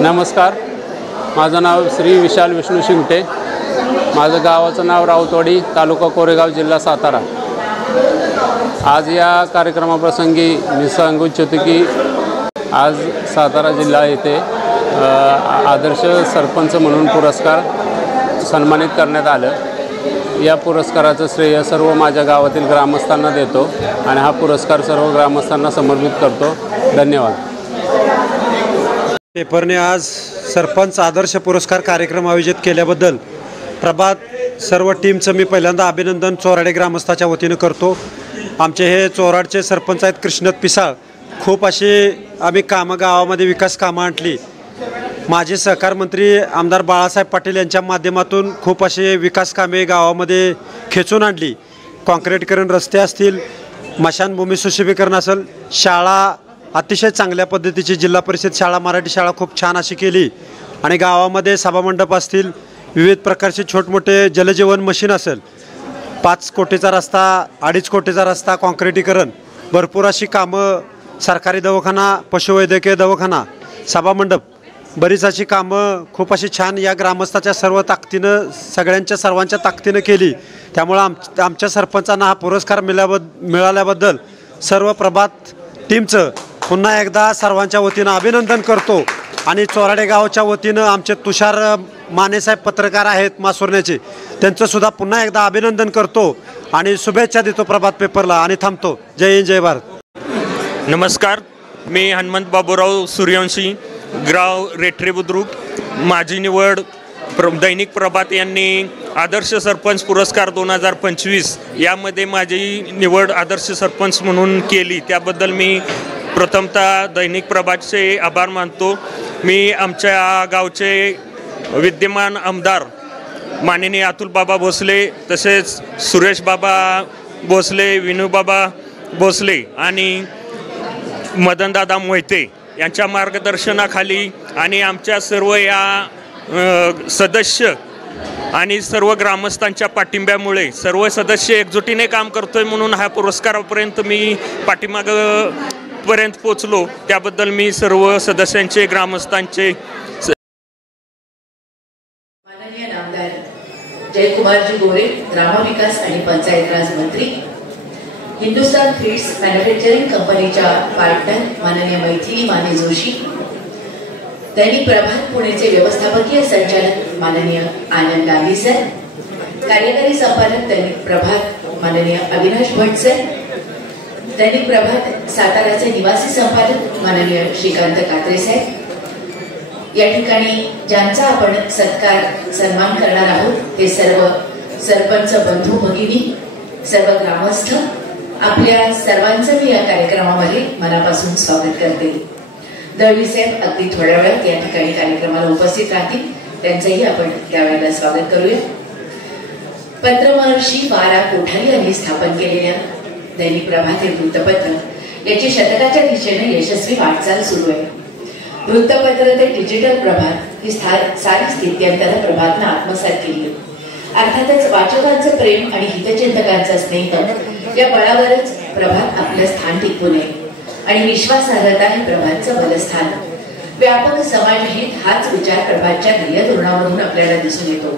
नमस्कार, माझं नाव श्री विशाल विष्णू शिंगटे. माझं गावाचं नाव राऊतवाडी, तालुका कोरेगाव, जिल्हा सातारा. आज या कार्यक्रमाप्रसंगी मी सांगू इच्छितो की आज सातारा जिल्हा येथे आदर्श सरपंच म्हणून पुरस्कार सन्मानित करण्यात आलं. या पुरस्काराचं श्रेय सर्व माझ्या गावातील ग्रामस्थांना देतो आणि हा पुरस्कार सर्व ग्रामस्थांना समर्पित करतो. धन्यवाद. पेपरने आज सरपंच आदर्श पुरस्कार कार्यक्रम आयोजित केल्याबद्दल प्रभात सर्व टीमचं मी पहिल्यांदा अभिनंदन चोराडे ग्रामस्थाच्या वतीनं करतो. आमचे हे चोराडचे सरपंच आहेत कृष्णत पिसाळ. खूप अशी आम्ही कामं गावामध्ये विकास कामं आणली. माजी सहकार मंत्री आमदार बाळासाहेब पाटील यांच्या माध्यमातून खूप असे विकास कामे गावामध्ये खेचून आणली. कॉन्क्रीटीकरण रस्ते असतील, स्मशानभूमी सुशोभीकरण असेल, शाळा अतिशय चांगल्या पद्धतीची जिल्हा परिषद शाळा, मराठी शाळा खूप छान अशी केली. आणि गावामध्ये सभामंडप असतील, विविध प्रकारचे छोटमोठे जलजीवन मशीन असेल, 5 कोटीचा रस्ता, 2.5 कोटीचा रस्ता, कॉन्क्रीटीकरण, भरपूर अशी कामं, सरकारी दवाखाना, पशुवैद्यकीय दवाखाना, सभामंडप, बरीच अशी कामं खूप अशी छान या ग्रामस्थाच्या सर्व ताकदीनं, सगळ्यांच्या सर्वांच्या ताकदीनं केली. त्यामुळं आमच्या सरपंचांना हा पुरस्कार मिळाल्याबद्दल सर्व प्रभात टीमचं पुन्हा एकदा सर्वांच्या वतीनं अभिनंदन करतो. आणि चोराडे गावच्या वतीनं आमचे तुषार मानेसाहेब पत्रकार आहेत मासुर्ण्याचे, त्यांचंसुद्धा पुन्हा एकदा अभिनंदन करतो आणि शुभेच्छा देतो प्रभात पेपरला आणि थांबतो. जय हिंद, जय भारत. नमस्कार, मी हनुमंत बाबूराव सूर्यवंशी, गाव रेठरे बुद्रुक. माझी निवड दैनिक प्रभात यांनी आदर्श सरपंच पुरस्कार 2025 यामध्ये माझी निवड आदर्श सरपंच म्हणून केली. त्याबद्दल मी प्रथमतः दैनिक प्रभातचे आभार मानतो. मी आमच्या गावचे विद्यमान आमदार माननीय अतुल बाबा भोसले, तसेच सुरेश बाबा भोसले, विनूबाबा भोसले आणि मदनदादा मोहिते यांच्या मार्गदर्शनाखाली आणि आमच्या सर्व या सदस्य आणि सर्व ग्रामस्थांच्या पाठिंब्यामुळे सर्व सदस्य एकजुटीने काम करतोय म्हणून हा पुरस्कारापर्यंत मी पाठीमागपर्यंत पोचलो. त्याबद्दल मी सर्व सदस्यांचे, ग्रामस्थांचे. माननीय नामदार जयकुमारजी गोरे, ग्रामविकास आणि पंचायत राज मंत्री, हिंदुस्तान फीड्स मॅन्युफॅक्चरिंग कंपनीच्या पार्टनर माननीय मैथिली माने जोशी, दैनिक प्रभात पुणेचे व्यवस्थापकीय संचालक माननीय आनंद गांधी सर, कार्यकारी संपादक दैनिक प्रभात माननीय अविनाश भट सर, दैनिक प्रभात साताराचे निवासी संपादक माननीय श्रीकांत कात्रे साहेब, या ठिकाणी ज्यांचा आपण सन्मान करणार आहोत ते सर्व सरपंच बंधू भगिनी, सर्व ग्रामस्थ, आपल्या सर्वांचं मी या कार्यक्रमामध्ये मनापासून स्वागत करते. दळवी साहेब अगदी थोड्या वेळात या ठिकाणी कार्यक्रमाला उपस्थित राहतील, त्यांचंही आपण त्यावेळेला स्वागत करूया. पत्रमहर्षी वारा कोठारी यांनी स्थापन केलेल्या दैनिक प्रभात हे वृत्तपत्र याची शतकाच्या दिशेने यशस्वी वाटचाल सुरू आहे. वृत्तपत्र ते डिजिटल प्रभात ही सारी स्थित्यंतर प्रभातनं आत्मसात केली. अर्थातच वाचकांचं प्रेम आणि हितचिंतकांचा स्नेह या बळावरच प्रभात आपलं स्थान टिकवून आहे आणि विश्वासार्हता हे प्रभातचं बलस्थान. व्यापक समाजहित हाच विचार प्रभातच्या ध्येय धोरणामधून आपल्याला दिसून येतो.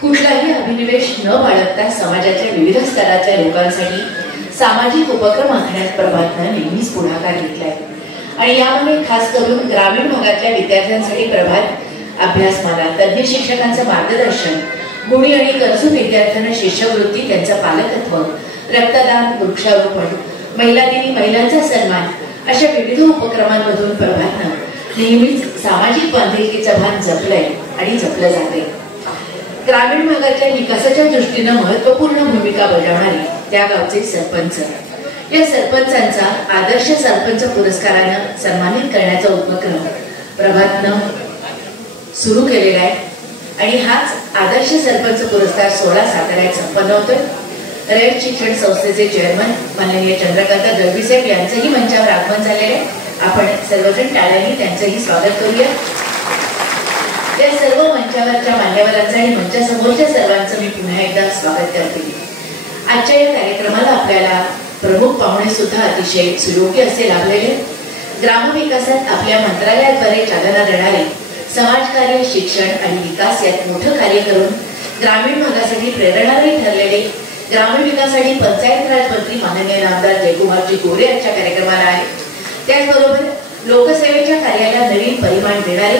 कुठलाही अभिनिवेश न बाळगता समाजाच्या विविध स्तराच्या लोकांसाठी सामाजिक उपक्रम आखण्यात प्रभातनं नेहमीच पुढाकार घेतलाय आणि यामध्ये खास करून ग्रामीण भागातल्या विद्यार्थ्यांसाठी प्रभात अभ्यासमाला, तज्ज्ञ शिक्षकांचं मार्गदर्शन, गुणी आणि गरजू विद्यार्थ्यांना शिष्यवृत्ती, त्यांचं पालकत्व, रक्तदान, वृक्षारोपण, महिला दिनी महिलांचा सन्मान अशा विविध उपक्रमांमधून प्रभातनं नेहमीच सामाजिक बांधिलकीचं भान जपलंय आणि जपलं जाते. ग्रामीण भागाच्या विकासाच्या दृष्टीनं महत्वपूर्ण भूमिका बजावणारे त्या गावचे सरपंच, या सरपंचांचा आदर्श सरपंच पुरस्कारानं सन्मानित करण्याचा उपक्रम प्रभातनं सुरू केलेला आहे आणि हाच आदर्श सरपंच पुरस्कार 16 साताऱ्यात संपन्न होतोय. रयत शिक्षण संस्थेचे चेअरमन माननीय चंद्रकांत दळवी साहेब यांचंही मंचावर आगमन झालेलं आहे. आपण सर्वजण टाळ्यांनी त्यांचंही स्वागत करूया. या सर्व मंचावरच्या मान्यवरांचं आणि मंचासमोरच्या सर्वांचं मी पुन्हा एकदा स्वागत करते. आजच्या या कार्यक्रमाला आपल्याला प्रमुख पाहुणे सुद्धा अतिशय सुयोग्य असे लाभलेले. ग्रामविकासात आपल्या मंत्रालयाद्वारे चालना देणारे समाजकार्य, शिक्षण आणि विकास यात मोठं कार्य करून ग्रामीण भागासाठी प्रेरणादायी ठरलेले ग्रामविकासासाठी पंचायत राज मंत्री माननीय आमदार जयकुमारजी गोरे यांच्या कार्यक्रमाला आहे. त्याचबरोबर लोकसेवेच्या कार्याला नवीन परिमाण देणारे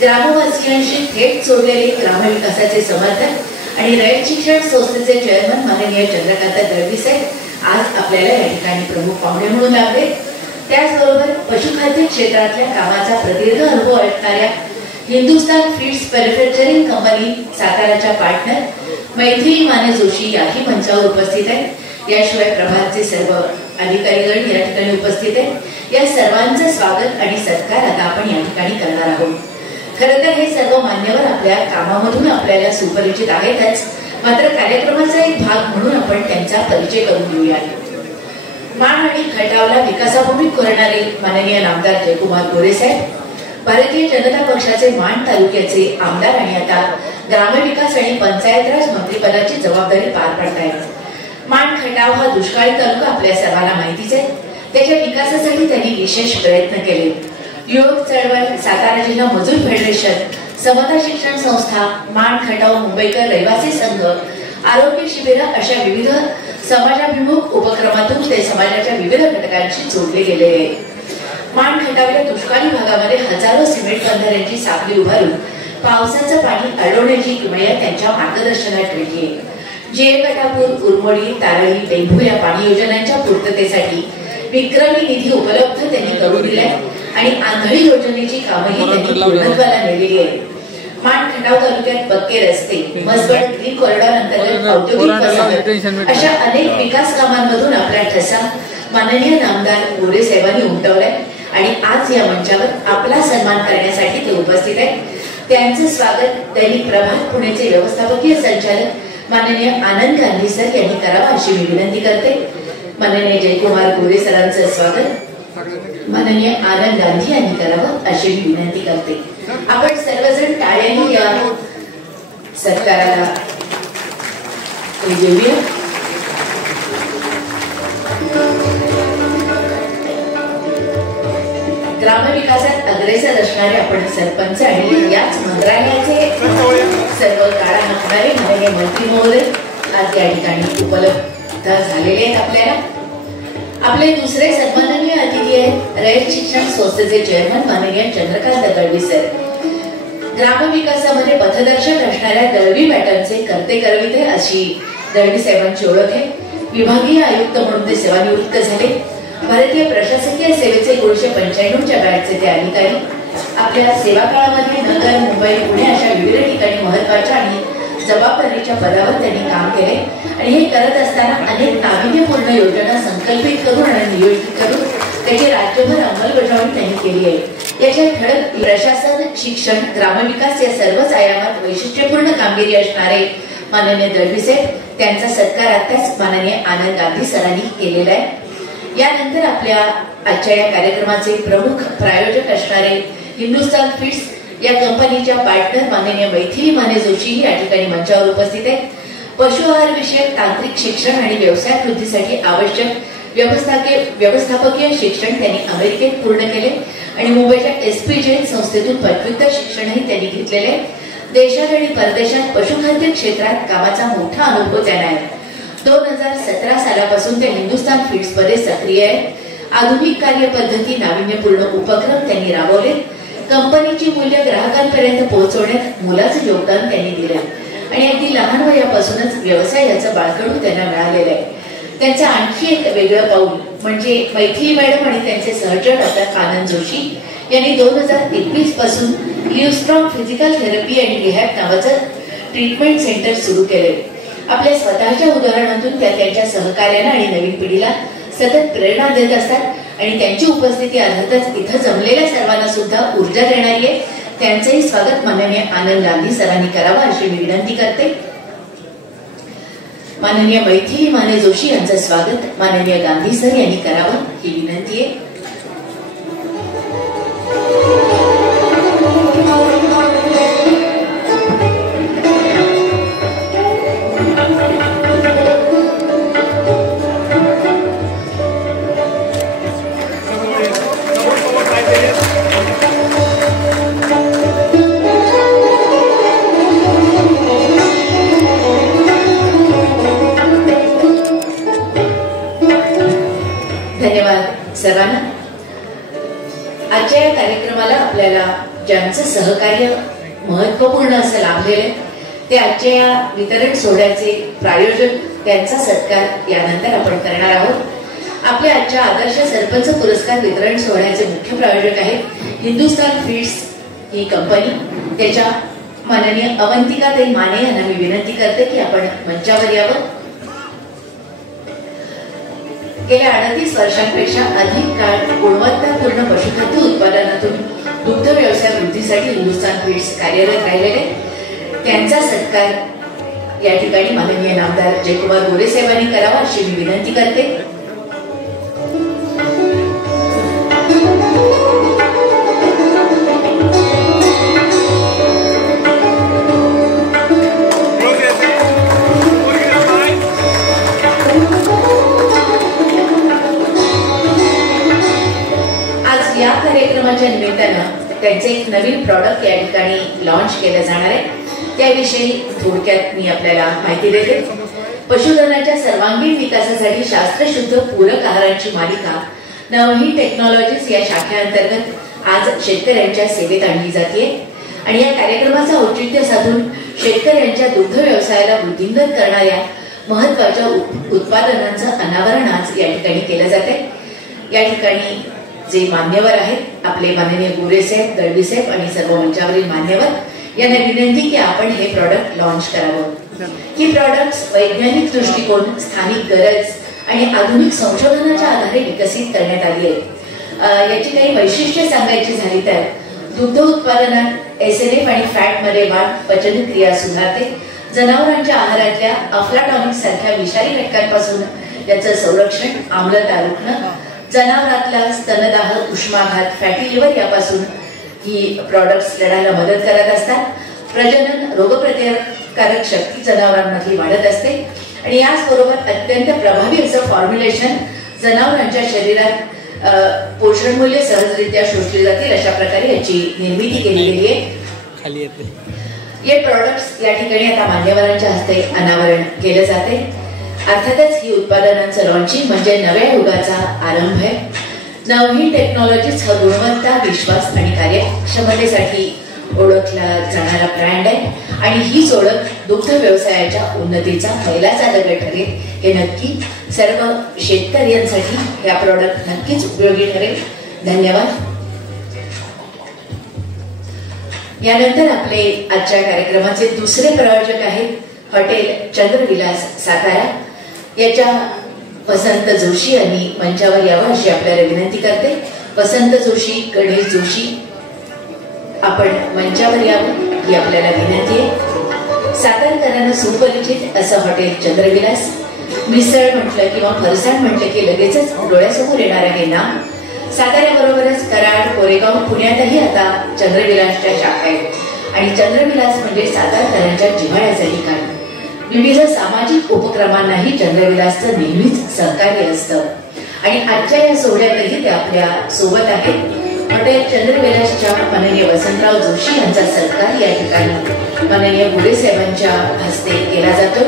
ग्रामवासियांशी थेट जोडलेले ग्रामविकासाचे समर्थक आणि रयत शिक्षण संस्थेचे चेअरमन माननीय चंद्रकांत दळवी साहेब आज आपल्याला या ठिकाणी प्रमुख पाहुणे म्हणून लाभले. त्याचबरोबर पशुखाद्य क्षेत्रातल्या कामाचा प्रदीर्घ अनुभव असणाऱ्या हिंदुस्तान फीड्स मॅन्युफॅक्चरिंग कंपनी साताराच्या पार्टनर मैथिली माने जोशी याही मंचावर उपस्थित आहेत. याशिवाय प्रभातचे सर्व अधिकारीगण या ठिकाणी उपस्थित आहेत. या सर्वांचं स्वागत आणि सत्कार आता आपण या ठिकाणी करणार आहोत. खरं तर हे सर्व मान्यवर आपल्या कामामधून आपल्याला सुपरिचित आहेतच, मात्र कार्यक्रमाचा एक भाग म्हणून आपण त्यांचा परिचय करून घेऊया. माण आणि खटावला विकासाभिमुख करणारे माननीय आमदार जयकुमार गोरे साहेब भारतीय जनता पक्षाचे माण तालुक्याचे आमदार आणि आता ग्रामविकास आणि पंचायत राज मंत्रिपदाची जबाबदारी पार पाडतायत. माण खटाव हा दुष्काळी तालुका आपल्या सर्वांना माहितीच आहे. त्याच्या विकासासाठी त्यांनी विशेष प्रयत्न केले. युवक चळवळ, सातारा जिल्हा मजूर फेडरेशन, समता शिक्षण संस्था, माण खटाव मुंबईकर रहिवासी संघ, आरोग्य शिबिर अशा विविध समाजाभिमुख उपक्रमातून ते समाजाच्या विविध घटकांशी जोडले गेले आहे. माण खटावच्या दुष्काळी भागामध्ये हजारो सिमेंट बंधाऱ्यांची साखळी उभारून पावसाचं पाणी अडवण्याची किमया त्यांच्या मार्गदर्शनात घडली आहे. जे गटापूर, उरमोडी, तारळी, टेंभू या पाणी योजनांच्या पूर्ततेसाठी विक्रमी निधी उपलब्ध त्यांनी करून दिलाय आणि आंधळी योजनेची कामही त्यांनी पूर्णत्वाला नेलेली आहे. माण खटाव तालुक्यात पक्के रस्ते, मसबड, ग्रीन कॉरिडॉर अंतर्गत औद्योगिक वसाहत अशा अनेक विकास कामांमधून आपला ठसा माननीय आमदार गोरे साहेबांनी उमटवलाय आणि आज या मंचावर आपला सन्मान करण्यासाठी ते उपस्थित आहेत. त्यांचं स्वागत दैनिक प्रभात पुणेचे व्यवस्थापकीय संचालक माननीय आनंद गांधी सर यांनी करावं अशी मी विनंती करते. माननीय जयकुमार गोरे सरांचं स्वागत माननीय आनंद गांधी यांनी करावं अशी मी विनंती करते. आपण सर्वजण टाळ्यांनी या सत्काराला देऊया. ग्रामविकासात अग्रेसर असणारे आपण सरपंच आणि याच मंत्रालयाचे सर्व काळा हाकणारे माननीय मंत्री महोदय आज या ठिकाणी उपलब्ध झालेले आहेत. आपल्याला आपले दुसरे सन्माननीय अतिथी आहेत रयत शिक्षण संस्थेचे चेअरमन माननीय चंद्रकांत दळवी सर. ग्रामविकासामध्ये पथदर्शक असणाऱ्या दळवी पॅटर्नचे करते करविते अशी दळवी साहेबांची ओळख आहे. विभागीय आयुक्त म्हणून ते सेवानिवृत्त झाले. भारतीय प्रशासकीय सेवेचे 1995च्या बॅचचे ते अधिकारी. आपल्या सेवा काळामध्ये नगर, मुंबई, पुणे अशा विविध ठिकाणी महत्वाच्या आणि जबाबदारीच्या पदावर त्यांनी काम केले आणि हे करत असताना अनेक नाविन्यपूर्ण योजना संकल्पित करून आणि नियोजित करून त्याची राज्यभर अंमलबजावणी त्यांनी केली आहे. याच्या ठळक प्रशासन, शिक्षण, ग्रामविकास या सर्वच आयामात वैशिष्ट्यपूर्ण कामगिरी असणारे माननीय दळवी साहेब त्यांचा सत्कार आताच माननीय आनंद गांधी सरांनी केलेला आहे. यानंतर आपल्या आजच्या या कार्यक्रमाचे प्रमुख प्रायोजक असणारे हिंदुस्तान फीड्स या कंपनीच्या पार्टनर माननीय मैथिली माने जोशी या ठिकाणी मंचावर उपस्थित आहेत. पशुआहार विषयक तांत्रिक शिक्षण आणि व्यवसाय वृद्धीसाठी आवश्यक व्यवस्थापकीय शिक्षण त्यांनी अमेरिकेत पूर्ण केले आणि मुंबईच्या SP जैन संस्थेतून पदव्युत्तर शिक्षणही त्यांनी घेतलेले. देशात आणि परदेशात पशुखाद्य क्षेत्रात कामाचा मोठा अनुभव त्यांना आहे. 2017 सालापासून ते हिंदुस्तान फीड्स मध्ये सक्रिय आहे. आधुनिक कार्यपद्धती, नाविन्यपूर्ण उपक्रम त्यांनी राबवले. कंपनीची मूल्य ग्राहकांपर्यंत पोहोचवण्यात मोलाचं योगदान त्यांनी दिलं आणि अगदी लहान वयापासूनच व्यवसायाचं बाळकडू त्यांना मिळालेलं आहे. त्यांचं आणखी एक वेगळं पाऊल म्हणजे मैथिली मॅडम आणि त्यांचे सहचर डॉक्टर आनंद जोशी यांनी 2021 पासून लिव्हस्ट्रॉंग फिजिकल थेरपी अँड रिहॅब नावाचं ट्रीटमेंट सेंटर सुरू केले. आपल्या स्वतःच्या उदाहरणातून त्या त्यांच्या सहकार्याला आणि नवीन पिढीला सतत प्रेरणा देत असतात आणि त्यांची उपस्थिती अर्थातच इथं जमलेल्या सर्वांना सुद्धा ऊर्जा देणारी आहे. त्यांचंही स्वागत माननीय आनंद गांधी सरांनी करावं अशी मी विनंती करते. माननीय मैथिली माने जोशी यांचं स्वागत माननीय गांधी सर यांनी करावं ही विनंती आहे. आपल्याला ज्यांचं सहकार्य महत्त्वपूर्ण असं लाभलेलं आहे ते आजच्या या वितरण सोहळ्याचे प्रायोजक, त्यांचा सत्कार यानंतर आपण करणार आहोत. आपल्या आजच्या आदर्श सरपंच पुरस्कार वितरण सोहळ्याचे मुख्य प्रायोजक आहेत हिंदुस्थान फीड्स ही कंपनी. त्याच्या माननीय अवंतिकाताई माने यांना मी विनंती करते की आपण मंचावर यावं. गेल्या 38 वर्षांपेक्षा अधिक काळ गुणवत्तापूर्ण पशुखाद्य उत्पादनातून दुग्ध व्यवसाय वृद्धीसाठी हिंदुस्थान फीड्स कार्यरत राहिलेले, त्यांचा सत्कार या ठिकाणी माननीय नामदार जयकुमार गोरे साहेबांनी करावा अशी मी विनंती करते. आज या कार्यक्रमाच्या निमित्तानं त्यांचे एक नवीन प्रॉडक्ट या ठिकाणी लॉन्च केलं जाणार आहे. त्याविषयी थोडक्यात मी आपल्याला माहिती देते. पशुधनाच्या सर्वांगीण विकासासाठी शास्त्रशुद्ध पूरक आहारांची मालिका नवही टेक्नॉलॉजीज या शाखेअंतर्गत आज शेतकऱ्यांच्या सेवेत आणली जाते आणि या कार्यक्रमाचं औचित्य साधून शेतकऱ्यांच्या दुग्ध व्यवसायाला वृद्धिंगत करणाऱ्या महत्वाच्या उत्पादनांचं अनावरण आज या ठिकाणी केलं जाते. या ठिकाणी जे मान्यवर आहेत आपले माननीय गोरे साहेब, दळवी साहेब आणि सर्व मंचावरील मान्यवर यांना विनंती की आपण हे प्रॉडक्ट लॉन्च करावं. ही प्रॉडक्ट्स वैज्ञानिक दृष्टिकोन, स्थानिक गरज आणि आधुनिक संशोधनाच्या आधारे विकसित करण्यात आली आहेत. याची काही वैशिष्ट्ये सांगायची झाली तर दुग्ध उत्पादनात SNF आणि फॅट मध्ये वाढ, पचनक्रिया सुधारते. जनावरांच्या आहारातल्या अफ्लाटॉनिक सारख्या विषारी घटकांपासून याचं संरक्षण, आम्लता रोखणं, जनावरातला स्तनदाह, उष्माघात, फॅटी लिव्हर यापासून ही प्रॉडक्ट्स लढायला मदत करत असतात. प्रजनन, रोगप्रतिकारक शक्ती जनावरांमध्ये वाढत असते आणि याचबरोबर अत्यंत प्रभावी असं फॉर्म्युलेशन जनावरांच्या शरीरात पोषण मूल्य सहजरित्या शोषली जातील अशा प्रकारे याची निर्मिती केली गेली आहे. हे प्रॉडक्ट्स या ठिकाणी आता मान्यवरांच्या हस्ते अनावरण केलं जाते. अर्थातच ही उत्पादनांचं लॉन्चिंग म्हणजे नव्या युगाचा आरंभ आहे. नवही टेक्नॉलॉजीज हा गुणवत्ता, विश्वास आणि कार्यक्षमतेसाठी ओळखला जाणारा ब्रँड आहे आणि हीच ओळख दुग्ध व्यवसायाच्या उन्नतीचा मैलाचा दगड ठरेल. हे नक्की सर्व शेतकऱ्यांसाठी या प्रॉडक्ट नक्कीच उपयोगी ठरेल. धन्यवाद. यानंतर आपले आजच्या कार्यक्रमाचे दुसरे प्रायोजक आहेत हॉटेल चंद्रविलास सातारा. याच्या वसंत जोशी यांनी मंचावर यावं अशी आपल्याला विनंती करते. वसंत जोशी, गणेश जोशी आपण मंचावर यावं ही आपल्याला विनंती आहे. सातारकरांना सुपरिचित असं हॉटेल चंद्रविलास. मिसळ म्हटलं किंवा फरसाण म्हटलं की लगेचच डोळ्यासमोर येणार आहे नाव. साताऱ्याबरोबरच कराड, कोरेगाव, पुण्यातही आता चंद्रविलासच्या शाखा आहेत आणि चंद्रविलास म्हणजे सातारकरांच्या जिव्हाळ्याचं ठिकाण. विविध सामाजिक उपक्रमांनाही चंद्रविलासचं नेहमीच सहकार्य असतं आणि आजच्या या सोहळ्यातही ते आपल्या सोबत आहेत. हॉटेल चंद्रविलासच्या माननीय वसंतराव जोशी यांचा सत्कार या ठिकाणी माननीय गोरे साहेबांच्या हस्ते केला जातो.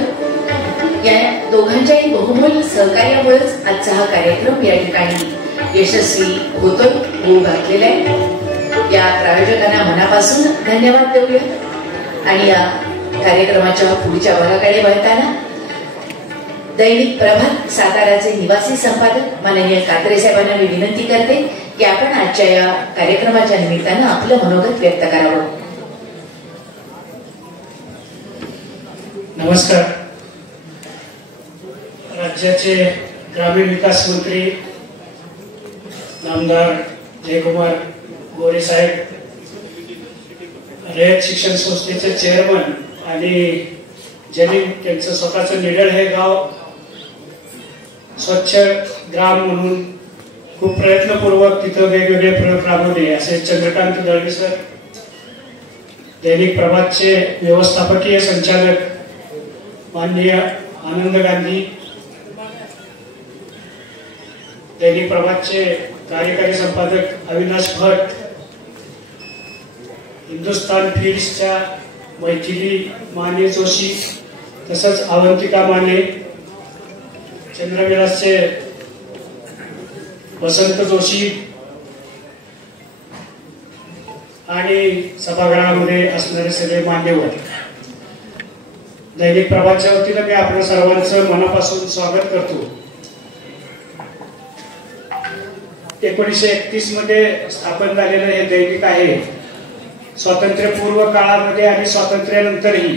या दोघांच्याही बहुमोल सहकार्यामुळेच आजचा हा कार्यक्रम या ठिकाणी यशस्वी होतोय, होऊ घातलेला आहे. या प्रायोजकांना मनापासून धन्यवाद देऊया आणि या कार्यक्रमाच्या पुढच्या भागाकडे वळताना दैनिक प्रभात साताराचे निवासी संपादक माननीय कात्रे साहेबांना मी विनंती करते की आपण आजच्या या कार्यक्रमाच्या निमित्तानं आपलं मनोगत व्यक्त करावं. नमस्कार. राज्याचे ग्रामीण विकास मंत्री नामदार जयकुमार गोरे साहेब, रयत शिक्षण संस्थेचे चेअरमन आणि ज्यांनी त्यांचं स्वतःचं निडळ हे गाव स्वच्छ ग्राम म्हणून खूप प्रयत्नपूर्वक तिथं वेगवेगळे प्रयोग राबवले असे चंद्रकांत दळवी सर, दैनिक प्रभातचे व्यवस्थापकीय संचालक माननीय आनंद गांधी, दैनिक प्रभातचे कार्यकारी संपादक अविनाश भट, हिंदुस्थान फीड्सच्या मैथिली माने जोशी, तसंच अवंतिका माने, चंद्रविलासचे वसंत जोशी, आणि सभागृहामध्ये असणारे सगळे मान्यवर, दैनिक प्रभातच्या वतीनं मी आपल्या सर्वांचं मनापासून स्वागत करतो. 1931 मध्ये स्थापन झालेलं हे दैनिक आहे. स्वातंत्र्यपूर्व काळामध्ये आणि स्वातंत्र्यानंतरही,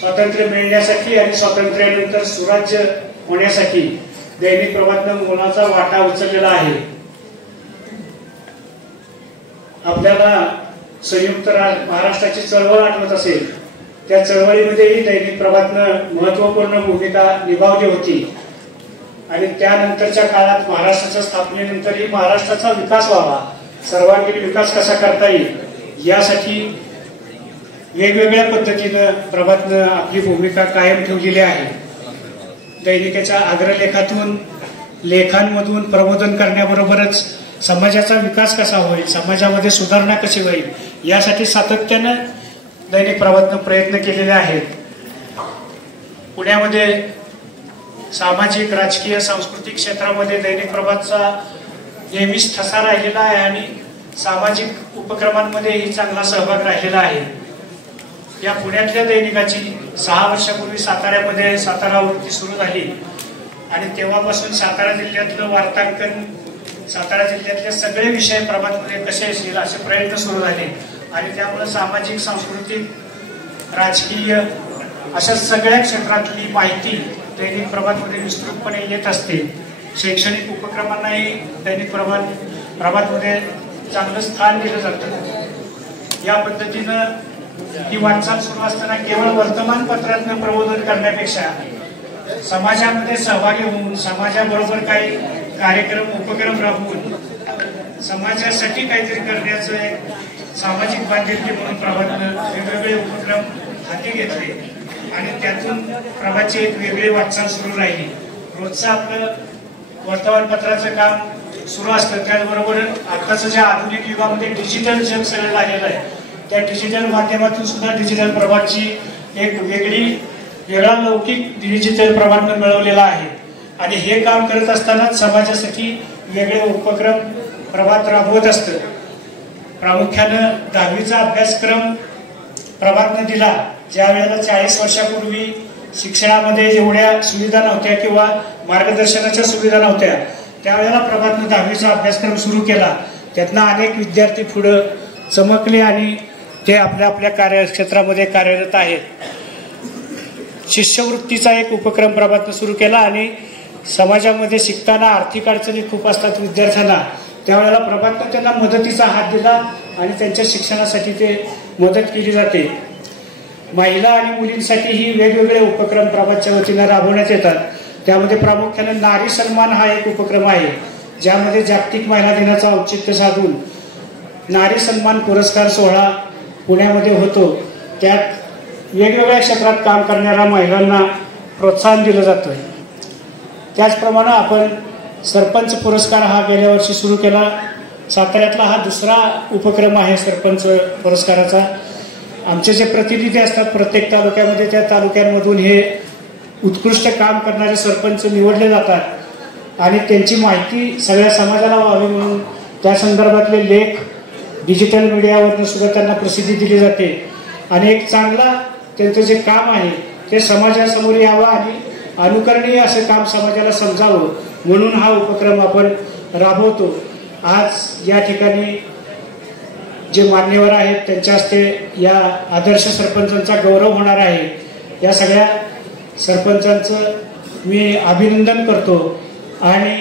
स्वातंत्र्य मिळण्यासाठी आणि स्वातंत्र्यानंतर सुराज्य होण्यासाठी दैनिक प्रभातनं मोलाचा वाटा उचललेला आहे. आपल्याला संयुक्त महाराष्ट्राची चळवळ आठवत असेल, त्या चळवळीमध्येही दैनिक प्रभातनं महत्वपूर्ण भूमिका निभावली होती. आणि त्यानंतरच्या काळात महाराष्ट्राच्या स्थापनेनंतरही महाराष्ट्राचा विकास व्हावा, सर्वांगीण विकास कसा करता येईल यासाठी वेगवेगळ्या पद्धतीनं प्रभातनं आपली भूमिका कायम ठेवलेली आहे. दैनिकाच्या अग्रलेखातून, लेखांमधून प्रबोधन करण्याबरोबरच समाजाचा विकास कसा होईल, समाजामध्ये सुधारणा कशी होईल यासाठी सातत्यानं दैनिक प्रभातनं प्रयत्न केलेले आहेत. पुण्यामध्ये सामाजिक, राजकीय, सांस्कृतिक क्षेत्रामध्ये दैनिक प्रभातचा नेहमीच ठसा राहिलेला आहे आणि सामाजिक उपक्रमांमध्येही चांगला सहभाग राहिलेला आहे. या पुण्यातल्या दैनिकाची 6 वर्षापूर्वी साताऱ्यामध्ये सातारा आवृत्ती सुरू झाली आणि तेव्हापासून सातारा जिल्ह्यातलं वार्तांकन, सातारा जिल्ह्यातले सगळे विषय प्रभातमध्ये कसे येतील असे प्रयत्न सुरू झाले आणि त्यामुळे सामाजिक, सांस्कृतिक, राजकीय अशा सगळ्या क्षेत्रातली माहिती दैनिक प्रभातमध्ये विस्तृतपणे येत असते. शैक्षणिक उपक्रमांनाही दैनिक प्रभातमध्ये चांगलं स्थान दिलं जातं. या पद्धतीनं ही वाटचाल सुरू असताना केवळ वर्तमानपत्रातनं प्रबोधन करण्यापेक्षा समाजामध्ये सहभागी होऊन, समाजाबरोबर काही कार्यक्रम, उपक्रम राबवून समाजासाठी काहीतरी करण्याचं एक सामाजिक बांधिलकी म्हणून प्रभातनं वेगवेगळे उपक्रम हाती घेतले आणि त्यातून प्रभातची एक वेगळी वाटचाल सुरू राहिली. रोजचं आपलं वर्तमानपत्राचं काम सुरू असतं, त्याचबरोबर आताचं ज्या आधुनिक युगामध्ये डिजिटल जग सगळं झालेलं आहे, त्या डिजिटल माध्यमातून सुद्धा डिजिटल प्रभातची एक वेगळा लौकिक डिजिटल प्रभातनं मिळवलेला आहे. आणि हे काम करत असतानाच समाजासाठी वेगळे उपक्रम प्रभात राबवत असतं. प्रामुख्यानं 10वीचा अभ्यासक्रम प्रभातनं दिला. ज्या वेळेला 40 वर्षापूर्वी शिक्षणामध्ये एवढ्या सुविधा नव्हत्या किंवा मार्गदर्शनाच्या सुविधा नव्हत्या, त्यावेळेला प्रभातनं 10वीचा अभ्यासक्रम सुरू केला. त्यातनं अनेक विद्यार्थी पुढे चमकले आणि ते आपल्या आपल्या कार्यक्षेत्रामध्ये कार्यरत आहेत. शिष्यवृत्तीचा एक उपक्रम प्रभातनं सुरू केला आणि समाजामध्ये शिकताना आर्थिक अडचणी खूप असतात विद्यार्थ्यांना, त्यावेळेला प्रभातनं त्यांना मदतीचा हात दिला आणि त्यांच्या शिक्षणासाठी ते मदत केली जाते. महिला आणि मुलींसाठीही वेगवेगळे उपक्रम प्रभातच्या वतीनं राबवण्यात येतात. त्यामध्ये प्रामुख्याने नारी सन्मान हा एक उपक्रम आहे, ज्यामध्ये जागतिक महिला दिनाचं औचित्य साधून नारी सन्मान पुरस्कार सोहळा पुण्यामध्ये होतो. त्यात वेगवेगळ्या क्षेत्रात काम करणाऱ्या महिलांना प्रोत्साहन दिलं जातं. त्याचप्रमाणे आपण सरपंच पुरस्कार हा गेल्या वर्षी सुरू केला. साताऱ्यातला हा दुसरा उपक्रम आहे सरपंच पुरस्काराचा. आमचे जे प्रतिनिधी असतात प्रत्येक तालुक्यामध्ये, त्या तालुक्यांमधून हे उत्कृष्ट काम करणारे सरपंच निवडले जातात आणि त्यांची माहिती सगळ्या समाजाला व्हावी म्हणून त्या संदर्भातले लेख डिजिटल मीडियावरनं सुद्धा त्यांना प्रसिद्धी दिली जाते. आणि एक चांगला त्यांचं जे काम आहे ते समाजासमोर यावं आणि अनुकरणीय असं काम समाजाला समजावं म्हणून हा उपक्रम आपण राबवतो. आज या ठिकाणी जे मान्यवर आहेत त्यांच्या हस्ते या आदर्श सरपंचांचा गौरव होणार आहे. या सगळ्या सरपंचांचं मी अभिनंदन करतो आणि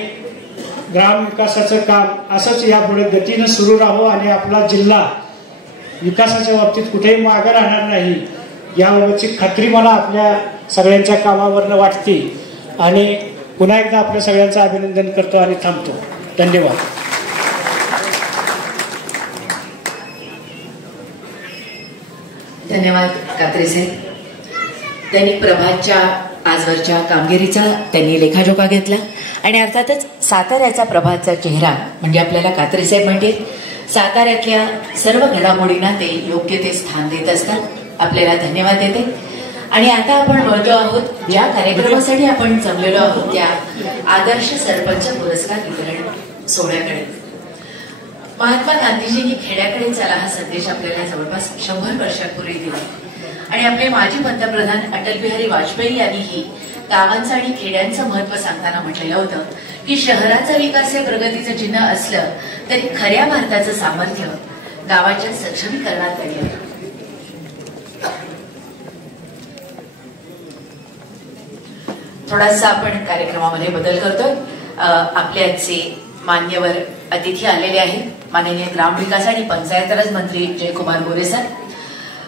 ग्रामविकासाचं काम असंच यापुढे गतीनं सुरू राहावं आणि आपला जिल्हा विकासाच्या बाबतीत कुठेही मागे राहणार नाही याबाबतची खात्री मला आपल्या सगळ्यांच्या कामावरनं वाटते. आणि पुन्हा एकदा आपल्या सगळ्यांचं अभिनंदन करतो आणि थांबतो. धन्यवाद. धन्यवाद कात्रे साहेब. दैनिक प्रभातच्या आजवरच्या कामगिरीचा त्यांनी लेखाजोखा घेतला आणि अर्थातच साताऱ्याचा प्रभातचा चेहरा म्हणजे आपल्याला कात्रे साहेब म्हणजे साताऱ्यातल्या सर्व घडामोडींना ते योग्य ते स्थान देत असतात. आपल्याला धन्यवाद देते. आणि आता आपण वळतो आहोत ज्या कार्यक्रमासाठी आपण जमलेलो आहोत त्या आदर्श सरपंच पुरस्कार वितरण सोहळ्याकडे. महात्मा गांधीजींनी खेड्याकडे चला हा संदेश आपल्याला जवळपास 100 वर्षांपूर्वी दिला आणि आपले माजी पंतप्रधान अटल बिहारी वाजपेयी यांनीही गावांचं आणि खेड्यांचं महत्व सांगताना म्हटलेलं होतं की शहराचा विकास हे प्रगतीचं चिन्ह असलं तरी खऱ्या भारताचं सामर्थ्य गावाच्या सक्षमीकरणात आहे. थोडासा आपण कार्यक्रमामध्ये बदल करतोय. आपले आजचे मान्यवर अतिथी आलेले आहेत. माननीय ग्रामविकास आणि पंचायत राज मंत्री जयकुमार गोरे सर.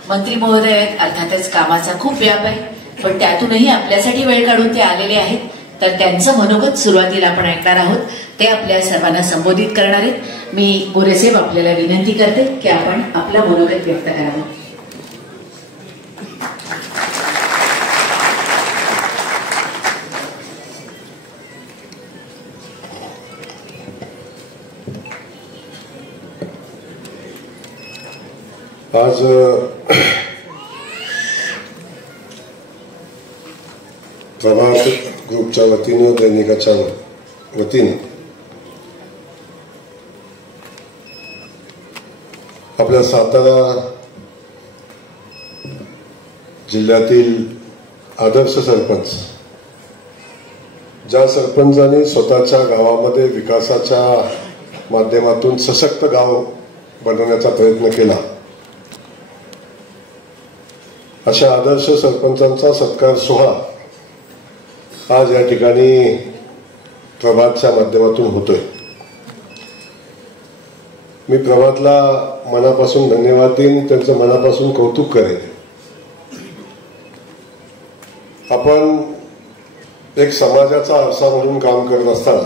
मंत्री महोदय, अर्थातच कामाचा खूप व्याप आहे, पण त्यातूनही आपल्यासाठी वेळ काढून ते आलेले आहेत. तर त्यांचं मनोगत सुरुवातीला आपण ऐकणार आहोत. ते आपल्या सर्वांना संबोधित करणार आहेत. मी गोरेसाहेब आपल्याला विनंती करते की आपण आपलं मनोगत व्यक्त करावं. आज प्रभात ग्रुपच्या वतीनं, दैनिकाच्या वतीनं आपल्या सातारा जिल्ह्यातील आदर्श सरपंच, ज्या सरपंचांनी स्वतःच्या गावामध्ये विकासाच्या माध्यमातून सशक्त गाव बनवण्याचा प्रयत्न केला, अशा आदर्श सरपंचांचा सत्कार सोहळा आज या ठिकाणी प्रभातच्या माध्यमातून होतोय. मी प्रभातला मनापासून धन्यवाद देईन, त्यांचं मनापासून कौतुक करेन. आपण एक समाजाचा आरसा म्हणून काम करत असताना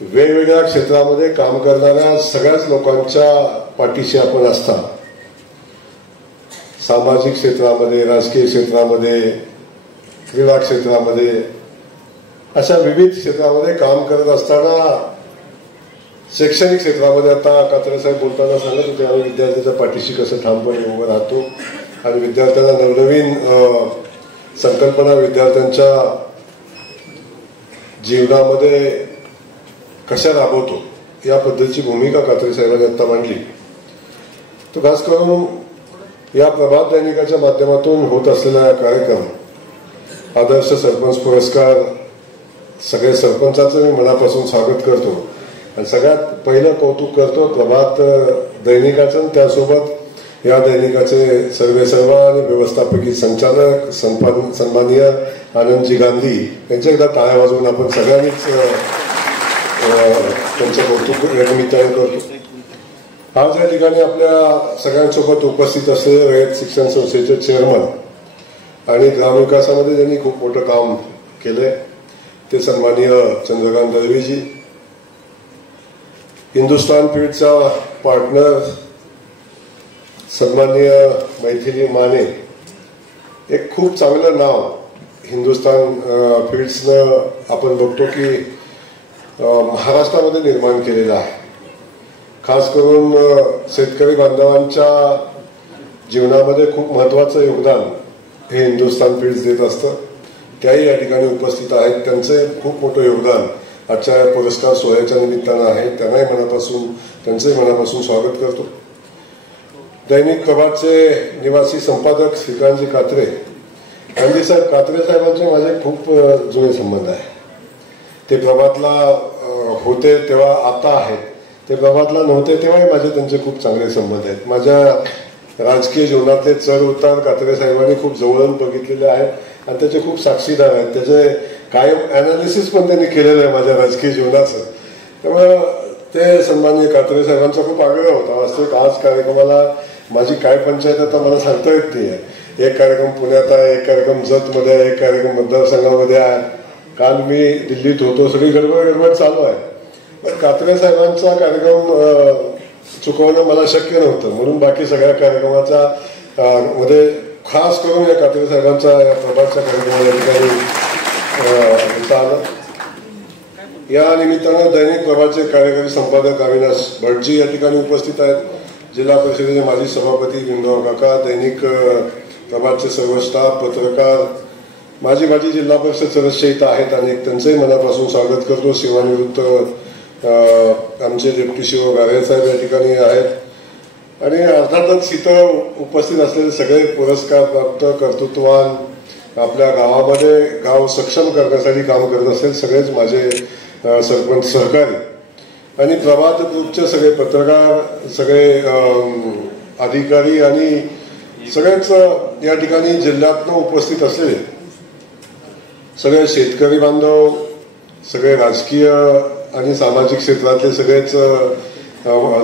वेगवेगळ्या क्षेत्रामध्ये काम करणाऱ्या सगळ्याच लोकांच्या पाठीशी आपण असता. सामाजिक क्षेत्रामध्ये, राजकीय क्षेत्रामध्ये, क्रीडा क्षेत्रामध्ये, अशा विविध क्षेत्रामध्ये काम करत असताना शैक्षणिक क्षेत्रामध्ये, आता कात्रे साहेब बोलताना सांगत होते, आम्ही विद्यार्थ्यांच्या पाठीशी कसं ठामपणे उभं राहतो आणि विद्यार्थ्यांना नवनवीन संकल्पना विद्यार्थ्यांच्या जीवनामध्ये कशा राबवतो, या पद्धतीची भूमिका कात्रे साहेबांनी आता मांडली. तो खास करून या प्रभात दैनिकाच्या माध्यमातून होत असलेला हा कार्यक्रम, आदर्श सरपंच पुरस्कार, सगळे सरपंचाचं मी मनापासून स्वागत करतो आणि सगळ्यात पहिलं कौतुक करतो प्रभात दैनिकाचं. त्यासोबत या दैनिकाचे सर्व आणि व्यवस्थापकीय संचालक सन्माननीय आनंदजी गांधी यांच्या एकदा टाळ्या वाजवून आपण सगळ्यांनीच त्यांचं कौतुक या निमित्ताने करतो. आज या ठिकाणी आपल्या सगळ्यांसोबत उपस्थित असलेले रयत शिक्षण संस्थेचे चेअरमन आणि ग्रामविकासामध्ये ज्यांनी खूप मोठं काम केलंय ते सन्माननीय चंद्रकांत दळवीजी, हिंदुस्तान फीड्सचा पार्टनर सन्माननीय मैथिली माने. एक खूप चांगलं नाव हिंदुस्तान फीड्सनं आपण बघतो की महाराष्ट्रामध्ये निर्माण केलेलं आहे. खास करून शेतकरी बांधवांच्या जीवनामध्ये खूप महत्वाचं योगदान हे हिंदुस्तान फीड्स देत असतं. त्याही या ठिकाणी उपस्थित आहेत. त्यांचे खूप मोठं योगदान आजच्या पुरस्कार सोहळ्याच्या निमित्तानं आहे. त्यांचंही मनापासून स्वागत करतो. दैनिक प्रभातचे निवासी संपादक श्रीकांतजी कात्रे, गांधी साहेब कात्रे साहेबांचे माझे खूप जुने संबंध आहे. ते प्रभातला होते तेव्हा आता आहेत, ते प्रभातला नव्हते तेव्हाही माझे त्यांचे खूप चांगले संबंध आहेत. माझ्या राजकीय जीवनातले चढ उतार कात्रे साहेबांनी खूप जवळून बघितलेले आहेत आणि त्याचे खूप साक्षीदार आहेत. त्याचे कायम अनालिसिस पण त्यांनी केलेलं आहे माझ्या राजकीय जीवनाचं. त्यामुळे ते सन्माननीय कात्रे साहेबांचा खूप आग्रह होता. वास्तविक आज कार्यक्रमाला माझी काय पंचायत आता मला सांगता येत नाही. एक कार्यक्रम पुण्यात आहे, एक कार्यक्रम जतमध्ये आहे, एक कार्यक्रम मतदारसंघामध्ये आहे. काल मी दिल्लीत होतो, सगळी गडबड चालू आहे. पण कात्रे साहेबांचा कार्यक्रम चुकवणं मला शक्य नव्हतं, म्हणून बाकी सगळ्या कार्यक्रमाचा मध्ये खास करून या कात्रे साहेबांचा या प्रभातच्या कार्यक्रमाला ठिकाणी आलं. या निमित्तानं दैनिक प्रभातचे कार्यकारी संपादक अविनाश भटजी या ठिकाणी उपस्थित आहेत. जिल्हा परिषदेचे माजी सभापती भीमराव काका, दैनिक प्रभातचे सर्व स्टाफ, पत्रकार, माजी जिल्हा परिषद सदस्य इथं आहेत आणि त्यांचंही मनापासून स्वागत करतो. सेवानिवृत्त आमचे डेप्युटी शिव गारे साहेब या ठिकाणी आहेत आणि अर्थातच इथं उपस्थित असलेले सगळे पुरस्कार प्राप्त कर्तृत्ववान आपल्या गावामध्ये गाव सक्षम करण्यासाठी काम करत असेल सगळेच माझे सरपंच सहकारी आणि प्रभात ग्रुपचे सगळे पत्रकार सगळे अधिकारी आणि सगळेच या ठिकाणी जिल्ह्यातनं उपस्थित असलेले सगळे शेतकरी बांधव सगळे राजकीय आणि सामाजिक क्षेत्रातले सगळेच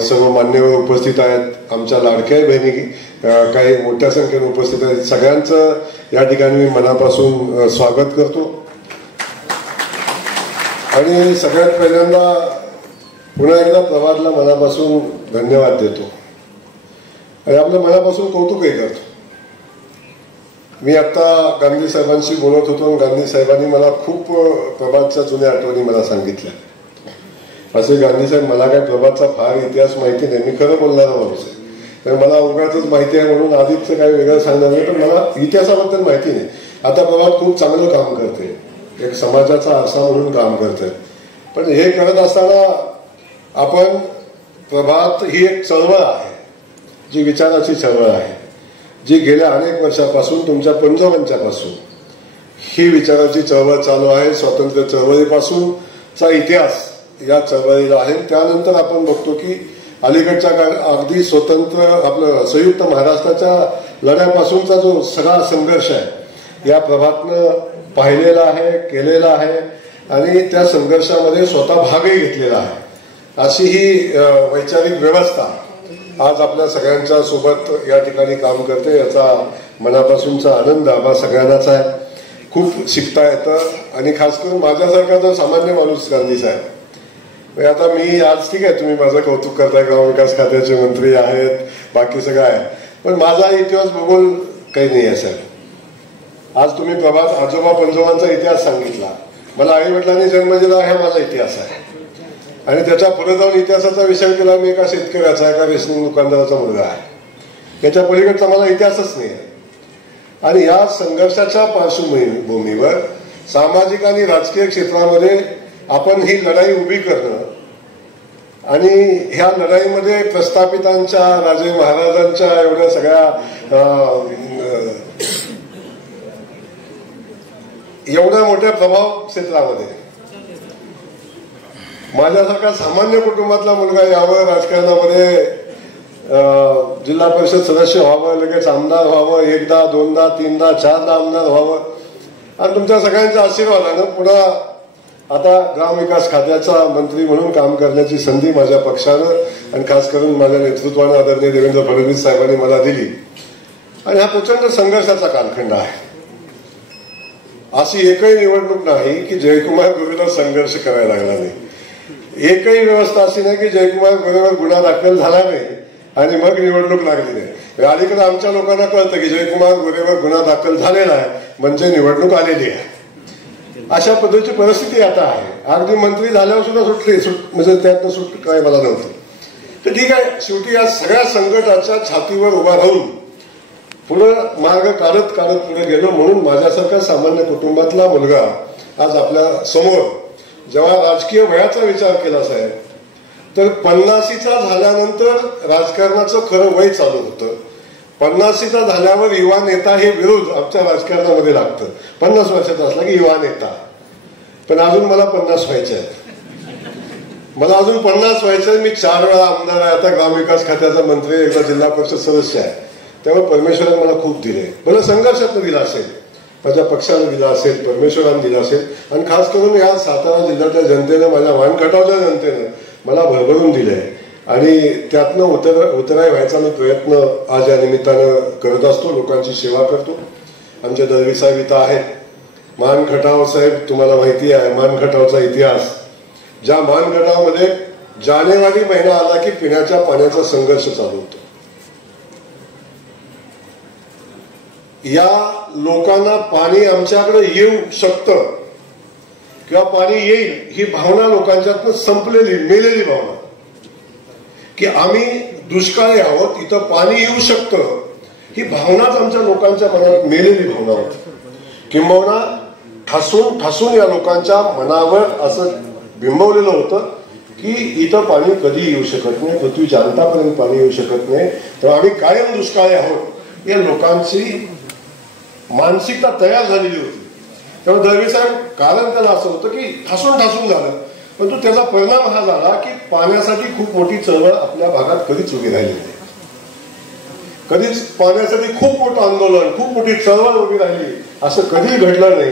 सर्व मान्यवर उपस्थित आहेत आमच्या लाडक्या बहिणी काही मोठ्या संख्येने उपस्थित आहेत सगळ्यांचं या ठिकाणी मी मनापासून स्वागत करतो आणि सगळ्यात पहिल्यांदा पुन्हा एकदा प्रभातला मनापासून धन्यवाद देतो आणि आपल्या मनापासून कौतुकही करतो मी आता गांधी साहेबांशी बोलत होतो आणि गांधी साहेबांनी मला खूप प्रभातच्या जुन्या आठवणी मला सांगितल्या असे गांधी साहेब मला काय प्रभातचा फार इतिहास माहिती नाही मी खरं बोलणारा माणूस आहे तर मला उगाचच माहिती आहे म्हणून आधीच काही वेगळं सांगणार नाही पण मला इतिहासाबद्दल माहिती नाही आता प्रभात खूप चांगलं काम करते एक समाजाचा आरसा म्हणून काम करते पण हे करत असताना आपण प्रभात ही एक चळवळ आहे जी विचाराची चळवळ आहे जी गेल्या अनेक वर्षापासून तुमच्या पंजोबांच्या पासून ही विचाराची चळवळ चालू आहे स्वातंत्र्य चळवळीपासूनचा इतिहास या चळवळीला आहे त्यानंतर आपण बघतो की अलीकडच्या अगदी स्वतंत्र आपलं संयुक्त महाराष्ट्राच्या लढ्यापासूनचा जो सगळा संघर्ष आहे या प्रभातनं पाहिलेला आहे केलेला आहे आणि त्या संघर्षामध्ये स्वतः भागही घेतलेला आहे अशी ही वैचारिक व्यवस्था आज आपल्या सगळ्यांच्या सोबत या ठिकाणी काम करते याचा मनापासूनचा आनंद आम्हा सगळ्यांनाच आहे खूप शिकता येतं आणि खास करून माझ्यासारखा जो सामान्य माणूस गांधी साहेब आता मी आज ठीक आहे तुम्ही माझं कौतुक करताय ग्रामविकास खात्याचे मंत्री आहेत बाकी सगळं आहे पण माझा इतिहास बघून काही नाही आहे साहेब आज तुम्ही प्रभात आजोबा पंजोबांचा इतिहास सांगितला मला आई वडिलांनी जन्म दिला हा माझा इतिहास आहे आणि त्याच्या पुढे जाऊन इतिहासाचा विषय केला मी एका शेतकऱ्याचा एका रेशनिंग दुकानदाराचा मुलगा आहे याच्या पलीकडचा मला इतिहासच नाही आहे आणि या संघर्षाच्या पार्श्वभूमीवर सामाजिक आणि राजकीय क्षेत्रामध्ये आपण ही लढाई उभी करणं आणि ह्या लढाईमध्ये प्रस्थापितांच्या राजे महाराजांच्या एवढ्या सगळ्या एवढ्या मोठ्या प्रभाव क्षेत्रामध्ये माझ्यासारखा सामान्य कुटुंबातला मुलगा यावं राजकारणामध्ये जिल्हा परिषद सदस्य व्हावं लगेच आमदार व्हावं एकदा दोनदा तीनदा चारदा आमदार व्हावं आणि तुमच्या सगळ्यांच्या आशीर्वादानं पुन्हा आता ग्रामविकास खात्याचा मंत्री म्हणून काम करण्याची संधी माझ्या पक्षानं आणि खास करून माझ्या नेतृत्वानं आदरणीय देवेंद्र फडणवीस साहेबांनी मला दिली आणि हा प्रचंड संघर्षाचा कालखंड आहे अशी एकही निवडणूक नाही की जयकुमार गोरेला संघर्ष करायला लागला नाही एकही व्यवस्था अशी नाही की जयकुमार गोरेवर गुन्हा दाखल झाला नाही आणि मग निवडणूक लागली नाही अलीकडे आमच्या लोकांना कळतं की जयकुमार गोरेवर गुन्हा दाखल झालेला आहे म्हणजे निवडणूक आलेली आहे अशा पद्धतीची परिस्थिती आता आहे अगदी मंत्री झाल्यावर सुद्धा सुटली म्हणजे त्यातनं सुट काय मला नव्हतं तर ठीक आहे शेवटी या सगळ्या संकटाच्या छातीवर उभा राहून पुढं मार्ग काढत काढत पुढे गेलो म्हणून माझ्यासारखा सामान्य कुटुंबातला मुलगा आज आपल्या समोर जेव्हा राजकीय वयाचा विचार केला साहेब तर 50चा झाल्यानंतर राजकारणाचं खरं वय चालू होतं 50चा झाल्यावर युवा नेता हे विरोध आमच्या राजकारणामध्ये लागतं 50 वर्षाचा असला की युवा नेता पण अजून मला 50 व्हायचे आहेत मला अजून 50 व्हायचे मी 4 वेळा आमदार आहे आता ग्रामविकास खात्याचा मंत्री एकदा जिल्हा परिषद सदस्य आहे त्यामुळे परमेश्वराने मला खूप दिले मला संघर्षातनं दिला असेल माझ्या पक्षानं दिला असेल परमेश्वरानं दिला असेल आणि खास करून या सातारा जिल्ह्यातल्या जनतेनं माझ्या वानखटावच्या जनतेनं मला भरभरून दिले आणि त्यातनं उतराय व्हायचा मी प्रयत्न आज या निमित्तानं करत असतो लोकांची सेवा करतो आमचे दळवी साहेब इथं आहेत मानखटाव साहेब तुम्हाला माहिती आहे मानखटावचा इतिहास ज्या मानखटावमध्ये जानेवारी महिना आला की पिण्याच्या पाण्याचा संघर्ष चालू होतो या लोकांना पाणी आमच्याकडे येऊ शकतं किंवा पाणी येईल ही भावना लोकांच्यातनं संपलेली मेलेली भावना की आम्ही दुष्काळी आहोत इथं पाणी येऊ शकतं ही भावनाच आमच्या लोकांच्या मनात मेलेली भावना होती किंबहुना ठासून या लोकांच्या मनावर असं बिंबवलेलं होतं की इथं पाणी कधी येऊ शकत नाही, पृथ्वीच्या अंतापर्यंत पाणी येऊ शकत नाही, तर आम्ही कायम दुष्काळी आहोत या लोकांची मानसिकता तयार झालेली होती. त्यामुळे दळवी साहेब कारण त्याला असं होतं की ठासून झालं, परंतु त्याचा परिणाम हा झाला की पाण्यासाठी खूप मोठी चळवळ आपल्या भागात कधीच उभी राहिली नाही. कधीच पाण्यासाठी खूप मोठं आंदोलन, खूप मोठी चळवळ उभी राहिली असं कधी घडलं नाही.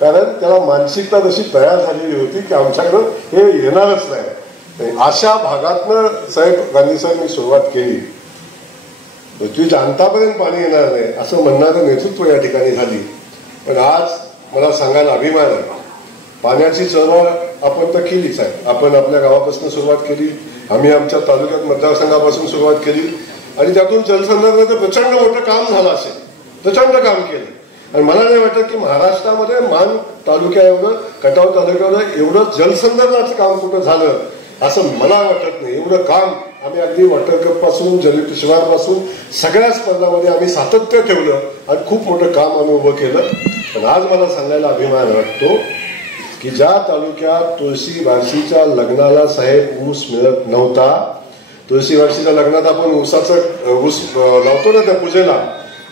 कारण त्याला मानसिकता तशी तयार झालेली होती की आमच्याकडं हे येणारच नाही. अशा भागातनं साहेब गांधी साहेबांनी सुरुवात केली. पृथ्वीच्या अंतापर्यंत पाणी येणार नाही असं म्हणणारं नेतृत्व या ठिकाणी झाली. पण आज मला सांगायला अभिमान आहे, पाण्याची चळवळ आपण तर केलीच आहे. आपण आपल्या गावापासून सुरुवात केली, आम्ही आमच्या तालुक्यात मतदारसंघापासून सुरुवात केली आणि त्यातून जलसंधारणाचं प्रचंड मोठं काम झालं असेल, प्रचंड काम केलं. आणि मला नाही वाटत की महाराष्ट्रामध्ये मान तालुक्या एवढं, खटाव तालुक्यावर एवढं जलसंधारणाचं काम कुठं झालं असं मला वाटत नाही. एवढं काम आम्ही अगदी वॉटर कप पासून, जलपिशवारपासून सगळ्या स्पर्धामध्ये आम्ही सातत्य ठेवलं आणि खूप मोठं काम आम्ही उभं केलं. पण आज मला सांगायला अभिमान वाटतो की ज्या तालुक्यात तुळशी बारशीच्या लग्नाला साहेब ऊस मिळत नव्हता, तुळशी बारशीच्या लग्नात आपण ऊसाचं ऊस लावतो ना त्या पूजेला,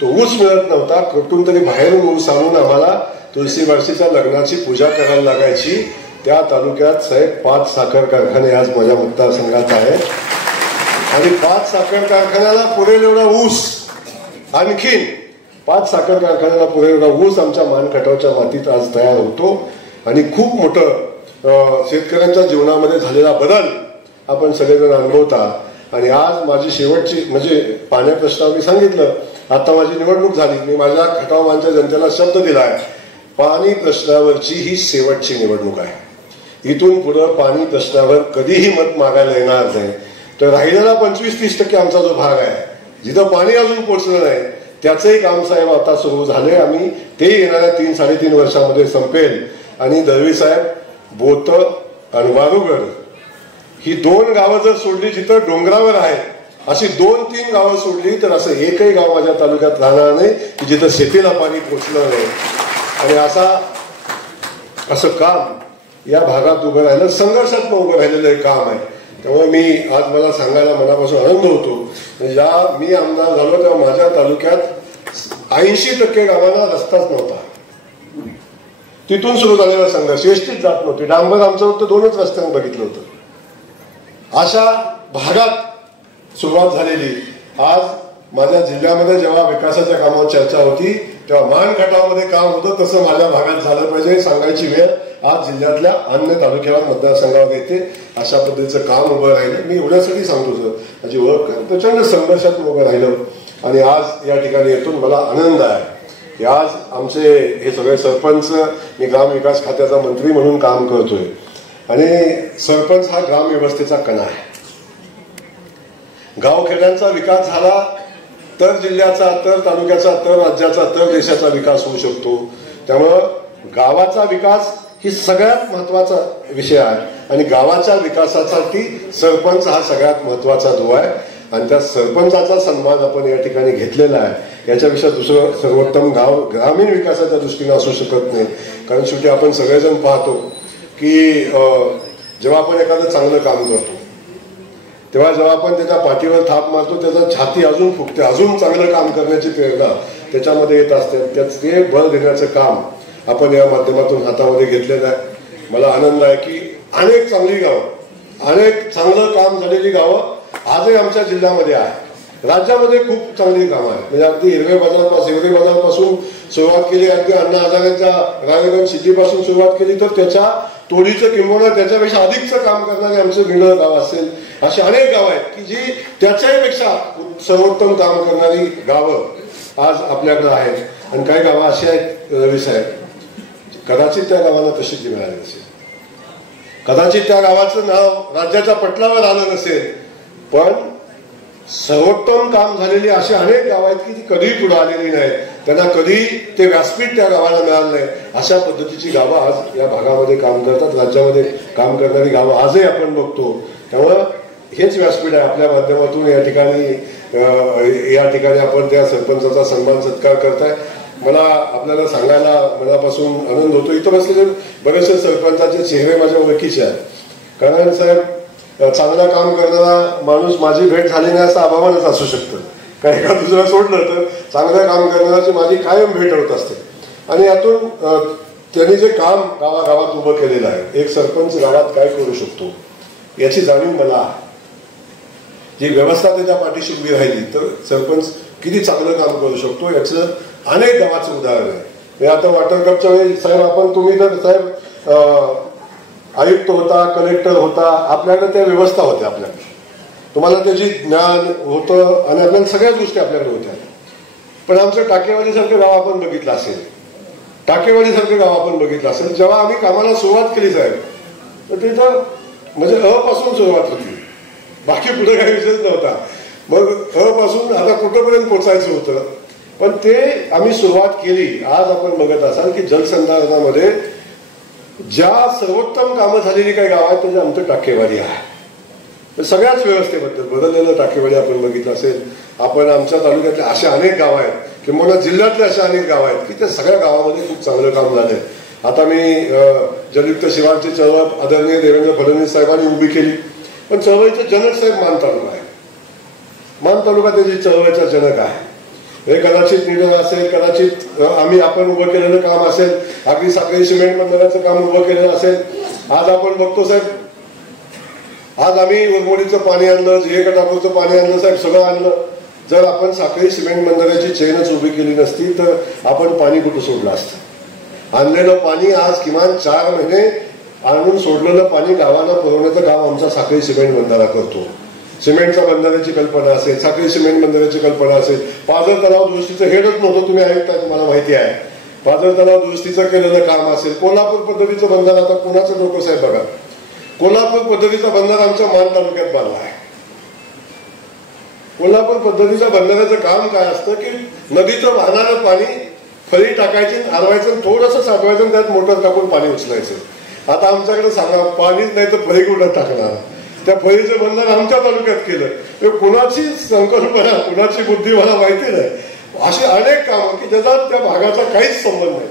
तो ऊस मिळत नव्हता. कुठून तरी बाहेरून ऊस आणून आम्हाला तुळशी बारशीच्या लग्नाची पूजा करायला लागायची. त्या तालुक्यात साहेब 5 साखर कारखाने आज माझ्या मतदारसंघात आहेत आणि 5 साखर कारखान्याला पुरेल एवढा ऊस, आणखीन 5 साखर कारखान्याला पुरेल एवढा ऊस आमच्या मानखटावच्या मातीत आज तयार होतो. आणि खूप मोठं शेतकऱ्यांच्या जीवनामध्ये झालेला बदल आपण सगळेजण अनुभवता. आणि आज माझी शेवटची म्हणजे पाण्या प्रश्नावर मी सांगितलं, आता माझी निवडणूक झाली, मी माझ्या खटावमानच्या जनतेला शब्द दिलाय, पाणी प्रश्नावरची ही शेवटची निवडणूक आहे. इथून पुढे पाणी प्रश्नावर कधीही मत मागायला येणार नाही. तर राहिलेला 25-30% आमचा जो भाग आहे जिथं पाणी अजून पोहोचलं नाही त्याचंही काम साहेब आता सुरू झाले. आम्ही ते येणाऱ्या 3-3.5 वर्षामध्ये संपेल. आणि दळवी साहेब, बोत आणि वारुगड ही 2 गावं जर सोडली जिथं डोंगरावर आहे, अशी 2-3 गावं सोडली तर असं एकही गाव माझ्या तालुक्यात राहणार नाही की जिथं शेतीला पाणी पोचलं नाही. आणि असं काम या भागात उभं राहिलं, संघर्षात्मक उभं राहिलेलं हे काम आहे. त्यामुळे मी आज मला सांगायला मनापासून आनंद होतो, ज्या मी आमदार झालो तेव्हा माझ्या तालुक्यात 80% गावांना रस्ताच नव्हता. तिथून सुरू झालेला संघर्ष, एसटीच जात नव्हती, डांबर आमचं फक्त 2च रस्त्यानं बघितलं होतं. अशा भागात सुरुवात झालेली. आज माझ्या जिल्ह्यामध्ये जेव्हा विकासाच्या कामावर चर्चा होती तेव्हा मान खटावमध्ये काम होतं तसं माझ्या भागात झालं पाहिजे सांगायची वेळ आज जिल्ह्यातल्या अन्य तालुक्यावर मतदारसंघावर येते. अशा पद्धतीचं काम उभं राहिलं. मी एवढ्यासाठी सांगतो सर, माझी ओळख प्रचंड संघर्षात उभं राहिलं. आणि आज या ठिकाणी येथून मला आनंद आहे की आज आमचे हे सगळे सरपंच, मी ग्रामविकास खात्याचा मंत्री म्हणून काम करतोय आणि सरपंच हा ग्रामव्यवस्थेचा कणा आहे. गावखेड्यांचा विकास झाला तर जिल्ह्याचा, तर तालुक्याचा, तर राज्याचा, तर देशाचा विकास होऊ शकतो. त्यामुळं गावाचा विकास ही सगळ्यात महत्वाचा विषय आहे आणि गावाच्या विकासासाठी सरपंच हा सगळ्यात महत्वाचा दुवा आहे. आणि त्या सरपंचाचा सन्मान आपण या ठिकाणी घेतलेला आहे. याच्यापेक्षा दुसरं सर्वोत्तम गाव ग्रामीण विकासाच्या दृष्टीने असू शकत नाही. कारण शेवटी आपण सगळेजण पाहतो की जेव्हा आपण एखादं चांगलं काम करतो तेव्हा जेव्हा आपण त्याच्या पाठीवर थाप मारतो त्याचा छाती अजून फुगते, अजून चांगलं काम करण्याची प्रेरणा त्याच्यामध्ये येत असते. ते बळ देण्याचं काम आपण या माध्यमातून हातामध्ये घेतलेलं आहे. मला आनंद आहे की अनेक चांगली गावं, अनेक चांगलं काम झालेली गावं आजही आमच्या जिल्ह्यामध्ये आहे. राज्यामध्ये खूप चांगली कामं आहेत. म्हणजे अगदी हिरवे बाजारपासून सुरुवात केली, अगदी अण्णा हजारेंच्या रायगंज सिटीपासून सुरुवात केली तर त्याच्या तोडीचं किंवा त्याच्यापेक्षा अधिकचं काम करणारे आमचं निळं गाव असेल, अशी अनेक गावं आहेत की जी त्याच्याही पेक्षा सर्वोत्तम काम करणारी गावं आज आपल्याकडे आहेत. आणि काही गावं अशी आहेत रवी साहेब, कदाचित त्या गावांना प्रसिद्धी मिळाली नसेल, कदाचित त्या गावाचं नाव राज्याच्या पटलावर आलं नसेल, पण सर्वोत्तम काम झालेली अशी अनेक गाव आहेत की ती कधीही पुढे आलेली नाहीत. त्यांना कधी ते व्यासपीठ त्या गावाला मिळालं नाही. अशा पद्धतीची गावं आज या भागामध्ये काम करतात. राज्यामध्ये काम करणारी गावं आजही आपण बघतो. त्यामुळं हेच व्यासपीठ आहे. आपल्या माध्यमातून या ठिकाणी आपण त्या सरपंचाचा सन्मान सत्कार करताय. मला आपल्याला सांगायला मनापासून आनंद होतो. इथं बसलेले बरेचसे सरपंचाचे चेहरे माझ्या ओळखीचे आहेत. कारण साहेब चांगलं काम करणारा माणूस माझी भेट झाली नाही असं अभावानच असू शकतं. काही एका दुसरं सोडलं तर चांगलं काम करणाऱ्याची माझी कायम भेट होत असते. आणि यातून त्यांनी जे काम गावागावात उभं केलेलं आहे, एक सरपंच गावात काय करू शकतो याची जाणीव मला आहे. जी व्यवस्था त्याच्या पाठीशी उभी राहिली तर सरपंच किती चांगलं काम करू शकतो याचं अनेक गावाचं उदाहरण आहे. आता वॉटर कपच्या वेळी साहेब तुम्ही तर साहेब आयुक्त होता, कलेक्टर होता, आपल्याकडे त्या व्यवस्था होत्या, आपल्याकडे तुम्हाला त्याची ज्ञान होतं आणि आपल्याला सगळ्याच गोष्टी आपल्याकडे होत्या. पण आमचं टाकेवाडीसारखं गाव आपण बघितलं असेल, टाकेवाडीसारखं गाव आपण बघितलं असेल, जेव्हा आम्ही कामाला सुरुवात केली साहेब तर तिथं म्हणजे पासून सुरुवात होती, बाकी पुढे काही विषयच नव्हता. मग पासून आता कुठंपर्यंत पोचायचं होतं, पण ते आम्ही सुरुवात केली. आज आपण बघत असाल की जलसंधारणामध्ये ज्या सर्वोत्तम कामं झालेली काही गाव आहेत त्याचे आमचं टाकेवाडी आहे. सगळ्याच व्यवस्थेबद्दल बदललेलं टाकेवाडी आपण बघितलं असेल. आपण आमच्या तालुक्यातले अशा अनेक गाव आहेत किंवा जिल्ह्यातले अशा अनेक गाव आहेत की त्या सगळ्या गावामध्ये खूप चांगलं काम झालंय. आता मी जलयुक्त शिवारची चळवळ आदरणीय देवेंद्र फडणवीस साहेबांनी उभी केली, पण चळवळीचे जनक साहेब मान तालुका आहे. मान तालुका त्याची चळवळीचा जनक आहे. हे कदाचित निधन असेल, कदाचित आपण उभं केलेलं काम असेल, अगदी साखळी सिमेंट बंदराचं काम उभं केलेलं असेल. आज आपण बघतो साहेब, आज आम्ही उरमोडीचं पाणी आणलं, झेकटापूरचं पाणी आणलं साहेब, सगळं आणलं. जर आपण साखळी सिमेंट बंदराची चेनच उभी केली नसती तर आपण पाणी कुठं सोडलं असतं. आणलेलं पाणी आज किमान 4 महिने आणून सोडलेलं पाणी गावाला पुरवण्याचं काम आमचा साखळी सिमेंट बंधारा करतो. सिमेंटच्या बंधाऱ्याची कल्पना असेल, साखळी सिमेंट बंधाऱ्याची कल्पना असेल, पाझर तलाव दुरुस्तीचं हेडच नव्हतं, तुम्ही ऐकताय, तुम्हाला माहिती आहे. पाझर तलाव दुरुस्तीचं केलेलं काम असेल, कोल्हापूर पद्धतीचं बंधारा, आता कोणाचं डोकं साहेब बघा, कोल्हापूर पद्धतीचा बंधारा आमच्या मान तालुक्यात बांधला आहे. कोल्हापूर पद्धतीच्या बंधाऱ्याचं काम काय असतं की नदीचं वाहणारं पाणी फळी टाकायची, हलवायचं, थोडंसं साठवायचं आणि त्यात मोटर टाकून पाणी उचलायचं. आता आमच्याकडे सांगा, पाणीच नाही तर फळी कुठं टाकणार? त्या फळीचं बंधन आमच्या तालुक्यात केलं. कुणाची संकल्पना, कुणाची बुद्धी मला माहिती नाही. अशी अनेक कामं की ज्याचा त्या भागाचा काहीच संबंध नाही,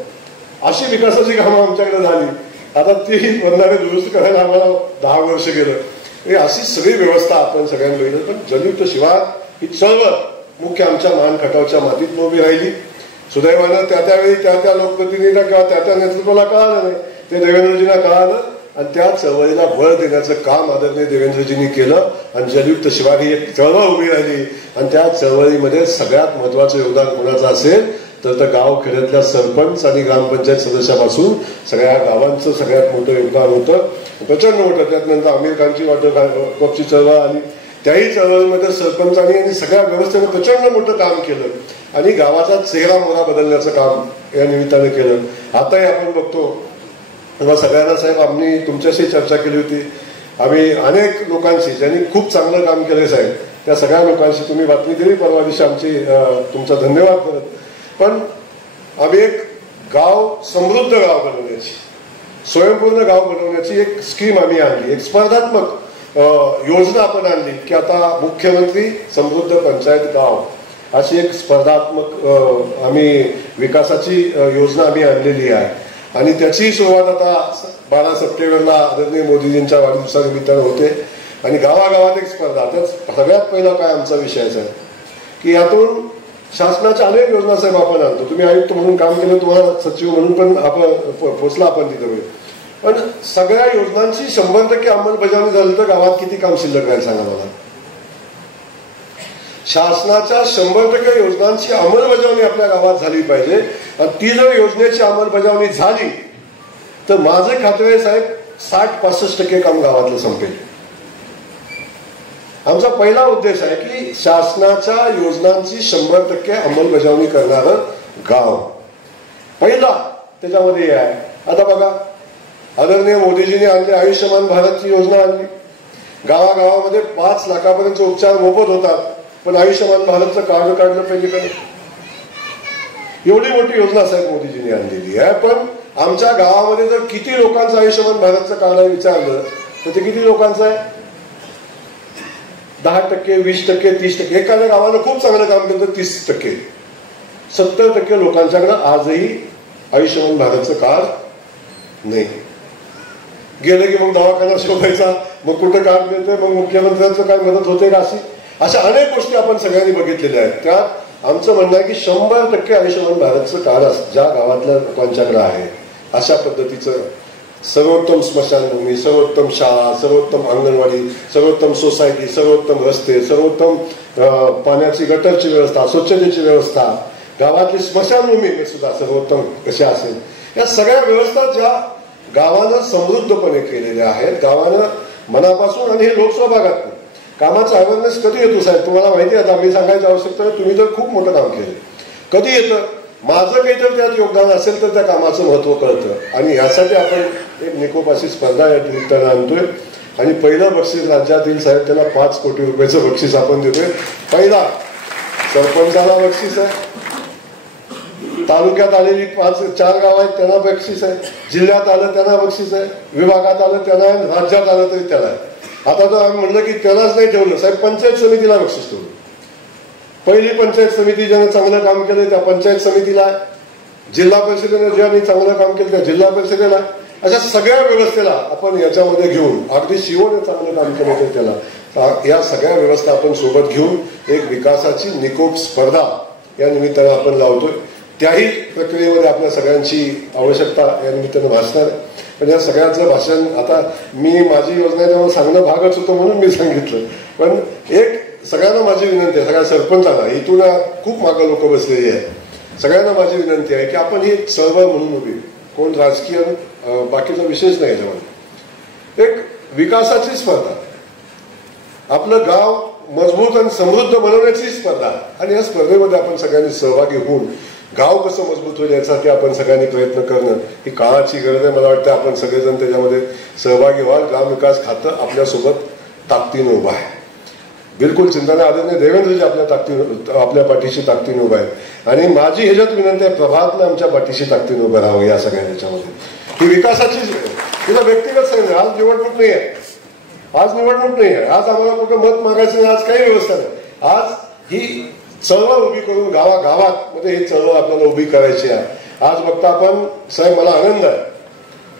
अशी विकासाची कामं आमच्याकडे झाली. आता ती बंधारे दुरुस्त करायला आम्हाला 10 वर्ष गेलं. ही अशी सगळी व्यवस्था आपण सगळ्यांनी बघितलं. पण जलयुक्त शिवार ही चळवळ मुख्य आमच्या मान खटावच्या मातीत उभी राहिली. सुदैवानं त्यावेळी त्या लोकप्रतिनिधींना किंवा त्या नेतृत्वाला कळालं नाही, ते देवेंद्रजींना कळालं आणि त्या चळवळीला बळ देण्याचं काम आदरणीय देवेंद्रजींनी केलं. आणि जलयुक्त शिवार ही एक चळवळ उभी राहिली. आणि त्या चळवळीमध्ये सगळ्यात महत्वाचं योगदान कोणाचं असेल तर गावखेड्यातल्या सरपंच आणि ग्रामपंचायत सदस्यापासून सगळ्या गावांचं सगळ्यात मोठं योगदान होतं, प्रचंड मोठं. त्यानंतर आमिर खानची वॉटर कपची चळवळ आली, त्याही चळवळीमध्ये सरपंचांनी आणि सगळ्या व्यवस्थेने प्रचंड मोठं काम केलं आणि गावाचा चेहरा मोहरा बदलण्याचं काम या निमित्ताने केलं. आताही आपण बघतो तेव्हा सगळ्यांना साहेब, आम्ही तुमच्याशी चर्चा केली होती. आम्ही अनेक लोकांशी ज्यांनी खूप चांगलं काम केलं साहेब, त्या सगळ्या लोकांशी तुम्ही बातमी दिली परवा दिवशी, आमची तुमचा धन्यवाद करत. पण आम्ही एक गाव समृद्ध गाव बनवण्याची, स्वयंपूर्ण गाव बनवण्याची एक स्कीम आम्ही आणली, एक स्पर्धात्मक योजना आपण आणली की आता मुख्यमंत्री समृद्ध पंचायत गाव अशी एक स्पर्धात्मक आम्ही विकासाची योजना आम्ही आणलेली आहे. आणि त्याची सुरुवात आता 12 सप्टेंबरला आदरणीय मोदीजींच्या वाढदिवसानिमित्तानं होते. आणि गावागावात एक स्पर्धा. तर सगळ्यात पहिला काय आमचा विषयाचा आहे की यातून शासनाच्या अनेक योजना साहेब आपण आणतो. तुम्ही आयुक्त म्हणून काम केलं, तुम्हाला सचिव म्हणून पण आपण पोचला आपण तिथं. पण सगळ्या योजनांची 100% अंमलबजावणी झाली तर गावात किती काम शिल्लक राहील सांगा मला? शासनाच्या 100% योजनांची अंमलबजावणी आपल्या गावात झाली पाहिजे. आणि ती जर योजनेची अंमलबजावणी झाली तर माझे खाते साहेब 60-65% काम गावातलं संपेल. आमचा पहिला उद्देश आहे की शासनाच्या योजनांची 100% अंमलबजावणी करणारं गाव पहिला त्याच्यामध्ये आहे. आता बघा, आदरणीय मोदीजींनी आणली आयुष्यमान भारतची योजना आणली. गावागावामध्ये 5 लाखापर्यंत उपचार मोफत होतात, पण आयुष्यमान भारतचं कार्ड काढलं पाहिजे. एवढी मोठी योजना साहेब मोदीजींनी आणलेली आहे. पण आमच्या गावामध्ये जर किती लोकांचं आयुष्यमान भारतचं कार्ड आहे विचारलं तर ते किती लोकांचं आहे? 10%, 20%, 30%. एखाद्या गावानं खूप चांगलं काम केलं तर 30%. 70% लोकांच्याकडे आजही आयुष्यमान भारतचं कार्ड नाही. गेलं की मग दवाखाना शोधायचा, मग कुठं काय मिळतंय, मग मुख्यमंत्र्यांचं काय मदत होते का, अशा अनेक गोष्टी आपण सगळ्यांनी बघितलेल्या आहेत. त्यात आमचं म्हणणं आहे की 100% आयुष्यमान भारतचं कार्ड ज्या गावातल्या लोकांच्याकडे आहे अशा पद्धतीचं सर्वोत्तम स्मशानभूमी, सर्वोत्तम शाळा, सर्वोत्तम अंगणवाडी, सर्वोत्तम सोसायटी, सर्वोत्तम रस्ते, सर्वोत्तम पाण्याची गटरची व्यवस्था, स्वच्छतेची व्यवस्था, गावातली स्मशानभूमी सुद्धा सर्वोत्तम कशा असेल, या सगळ्या व्यवस्था ज्या गावानं समृद्धपणे केलेल्या आहेत, गावानं मनापासून. आणि हे लोकसभा भागात कामाचा अवेअरनेस कधी येतो साहेब तुम्हाला माहिती आहे. आता मी सांगायची आवश्यकता आहे, तुम्ही तर खूप मोठं काम केलं. कधी येतं माझं काहीतरी त्यात योगदान असेल तर त्या कामाचं महत्व कळतं. आणि यासाठी आपण एक निकोपाशी स्पर्धा या निमित्तानं आणतोय. आणि पहिलं बक्षीस राज्यातील साहेब त्याला 5 कोटी रुपयाचं बक्षीस आपण देतोय. पहिला सरपंचाला बक्षीस आहे, तालुक्यात आलेली 4 गाव आहेत त्यांना बक्षीस आहे, जिल्ह्यात आलं त्यांना बक्षीस आहे, विभागात आलं त्यांना आहे, राज्यात आलं तरी त्याला आहे. आता तर आम्ही म्हणलं की त्यालाच नाही ठेवलं साहेब, पंचायत समितीला बक्षीस ठेवलं. पहिली पंचायत समिती ज्याने चांगलं काम केलं त्या पंचायत समितीला, जिल्हा परिषदेने ज्यांनी चांगलं काम केलं त्या जिल्हा परिषदेला, अशा सगळ्या व्यवस्थेला आपण याच्यामध्ये घेऊन, अगदी शिवने चांगलं काम केलं तर त्याला, या सगळ्या व्यवस्था आपण सोबत घेऊन एक विकासाची निकोप स्पर्धा या निमित्तानं आपण लावतोय. त्याही प्रक्रियेमध्ये आपल्या सगळ्यांची आवश्यकता या निमित्तानं भासणार आहे. पण या सगळ्याचं भाषण आता मी माझी योजना तेव्हा सांगणं भागच होतं म्हणून मी सांगितलं. पण एक सगळ्यांना माझी विनंती आहे, सगळ्या सरपंचांना, इथून खूप मागं लोक बसलेली आहेत, सगळ्यांना माझी विनंती आहे की आपण ही चळवळ म्हणून उभी, कोण राजकीय बाकीचा विषयच नाही याच्यामध्ये, एक विकासाची स्पर्धा, आपलं गाव मजबूत आणि समृद्ध बनवण्याची स्पर्धा. आणि या स्पर्धेमध्ये आपण सगळ्यांनी सहभागी होऊन गाव कसं मजबूत होईल यासाठी आपण सगळ्यांनी प्रयत्न करणं ही काळाची गरज आहे. मला वाटतं आपण सगळेजण त्याच्यामध्ये सहभागी व्हाल. ग्रामविकास खातं आपल्यासोबत ताकदीनं उभं आहे, बिलकुल चिंता नाही. आदरणीय देवेंद्रजी आपल्या पाठीशी ताकदीनं उभा आहे. आणि माझी ह्याच्यात विनंती आहे, प्रभातनं आमच्या पाठीशी ताकदीनं उभं राहावं या सगळ्या ह्याच्यामध्ये. ही विकासाचीच तिला व्यक्तिगत सांगितलं, आज निवडणूक नाही आहे, आज निवडणूक नाही आहे, आज आम्हाला कुठं मत मागायचं नाही, आज काही व्यवस्था नाही. आज ही चळवळ उभी करून गावागावात मध्ये ही चळवळ आपल्याला उभी करायची आहे. आज बघता आपण साहेब, मला आनंद आहे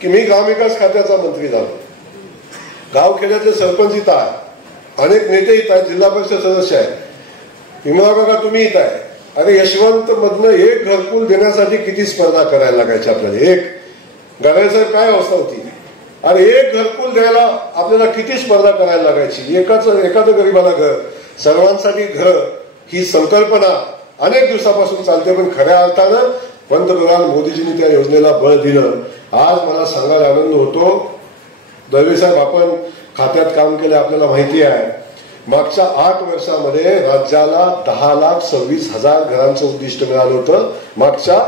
की मी ग्रामविकास खात्याचा मंत्री झालो, गावखेड्यातले सरपंच इथं आहे, अनेक नेते इथं आहेत, जिल्हा परिषद सदस्य आहे, विमा काका तुम्ही इथं आहे. अरे यशवंत मधनं एक घरकुल देण्यासाठी किती स्पर्धा करायला लागायची आपल्याला. एक गडायसाहेब काय अवस्था होती, अरे एक घरकुल द्यायला आपल्याला किती स्पर्धा करायला लागायची. एखादं गरीबाला घर, सर्वांसाठी घर ही संकल्पना अनेक दिवसापासून चालते. पण खऱ्या अर्थानं पंतप्रधान मोदीजींनी त्या योजनेला बळ दिलं. आज मला सांगायला आनंद होतो, दळवी साहेब आपण खात्यात काम केलं आपल्याला माहिती आहे, मागच्या 8 वर्षामध्ये राज्याला 10,26,000 घरांचं उद्दिष्ट मिळालं होतं. मागच्या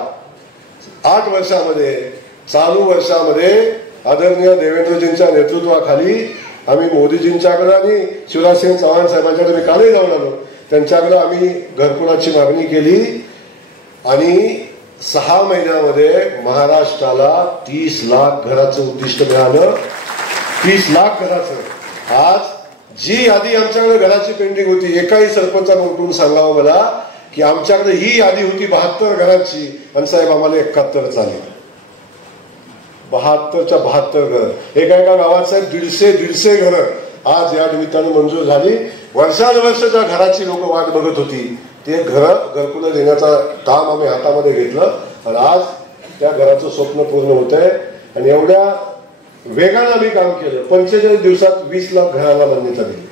8 वर्षामध्ये, चालू वर्षामध्ये आदरणीय देवेंद्रजींच्या नेतृत्वाखाली आम्ही मोदीजींच्याकडे आणि शिवराजसिंग चव्हाण साहेबांच्याकडे मी कालही जाऊन आलो, त्यांच्याकडे आम्ही घरकुलाची मागणी केली आणि 6 महिन्यामध्ये महाराष्ट्राला 30 लाख घराचं उद्दिष्ट मिळालं. 30 लाख घराचं. आज जी यादी आमच्याकडे घराची पेंडिंग होती, एकाही सरपंचाकडून सांगावं मला की आमच्याकडे ही यादी होती 72 घरांची आणि साहेब आम्हाला 71 आली. 72च्या 72 घरं. एका गावात साहेब 150 घरं आज या निमित्तानं मंजूर झाली. वर्षानुवर्षाच्या घराची लोक वाट बघत होती, ते घरकुलं देण्याचं काम आम्ही हातामध्ये घेतलं आणि आज त्या घराचं स्वप्न पूर्ण होत आहे. आणि एवढ्या वेगानं आम्ही काम केलं. 45 दिवसात 20 लाख घराला मान्यता दिली.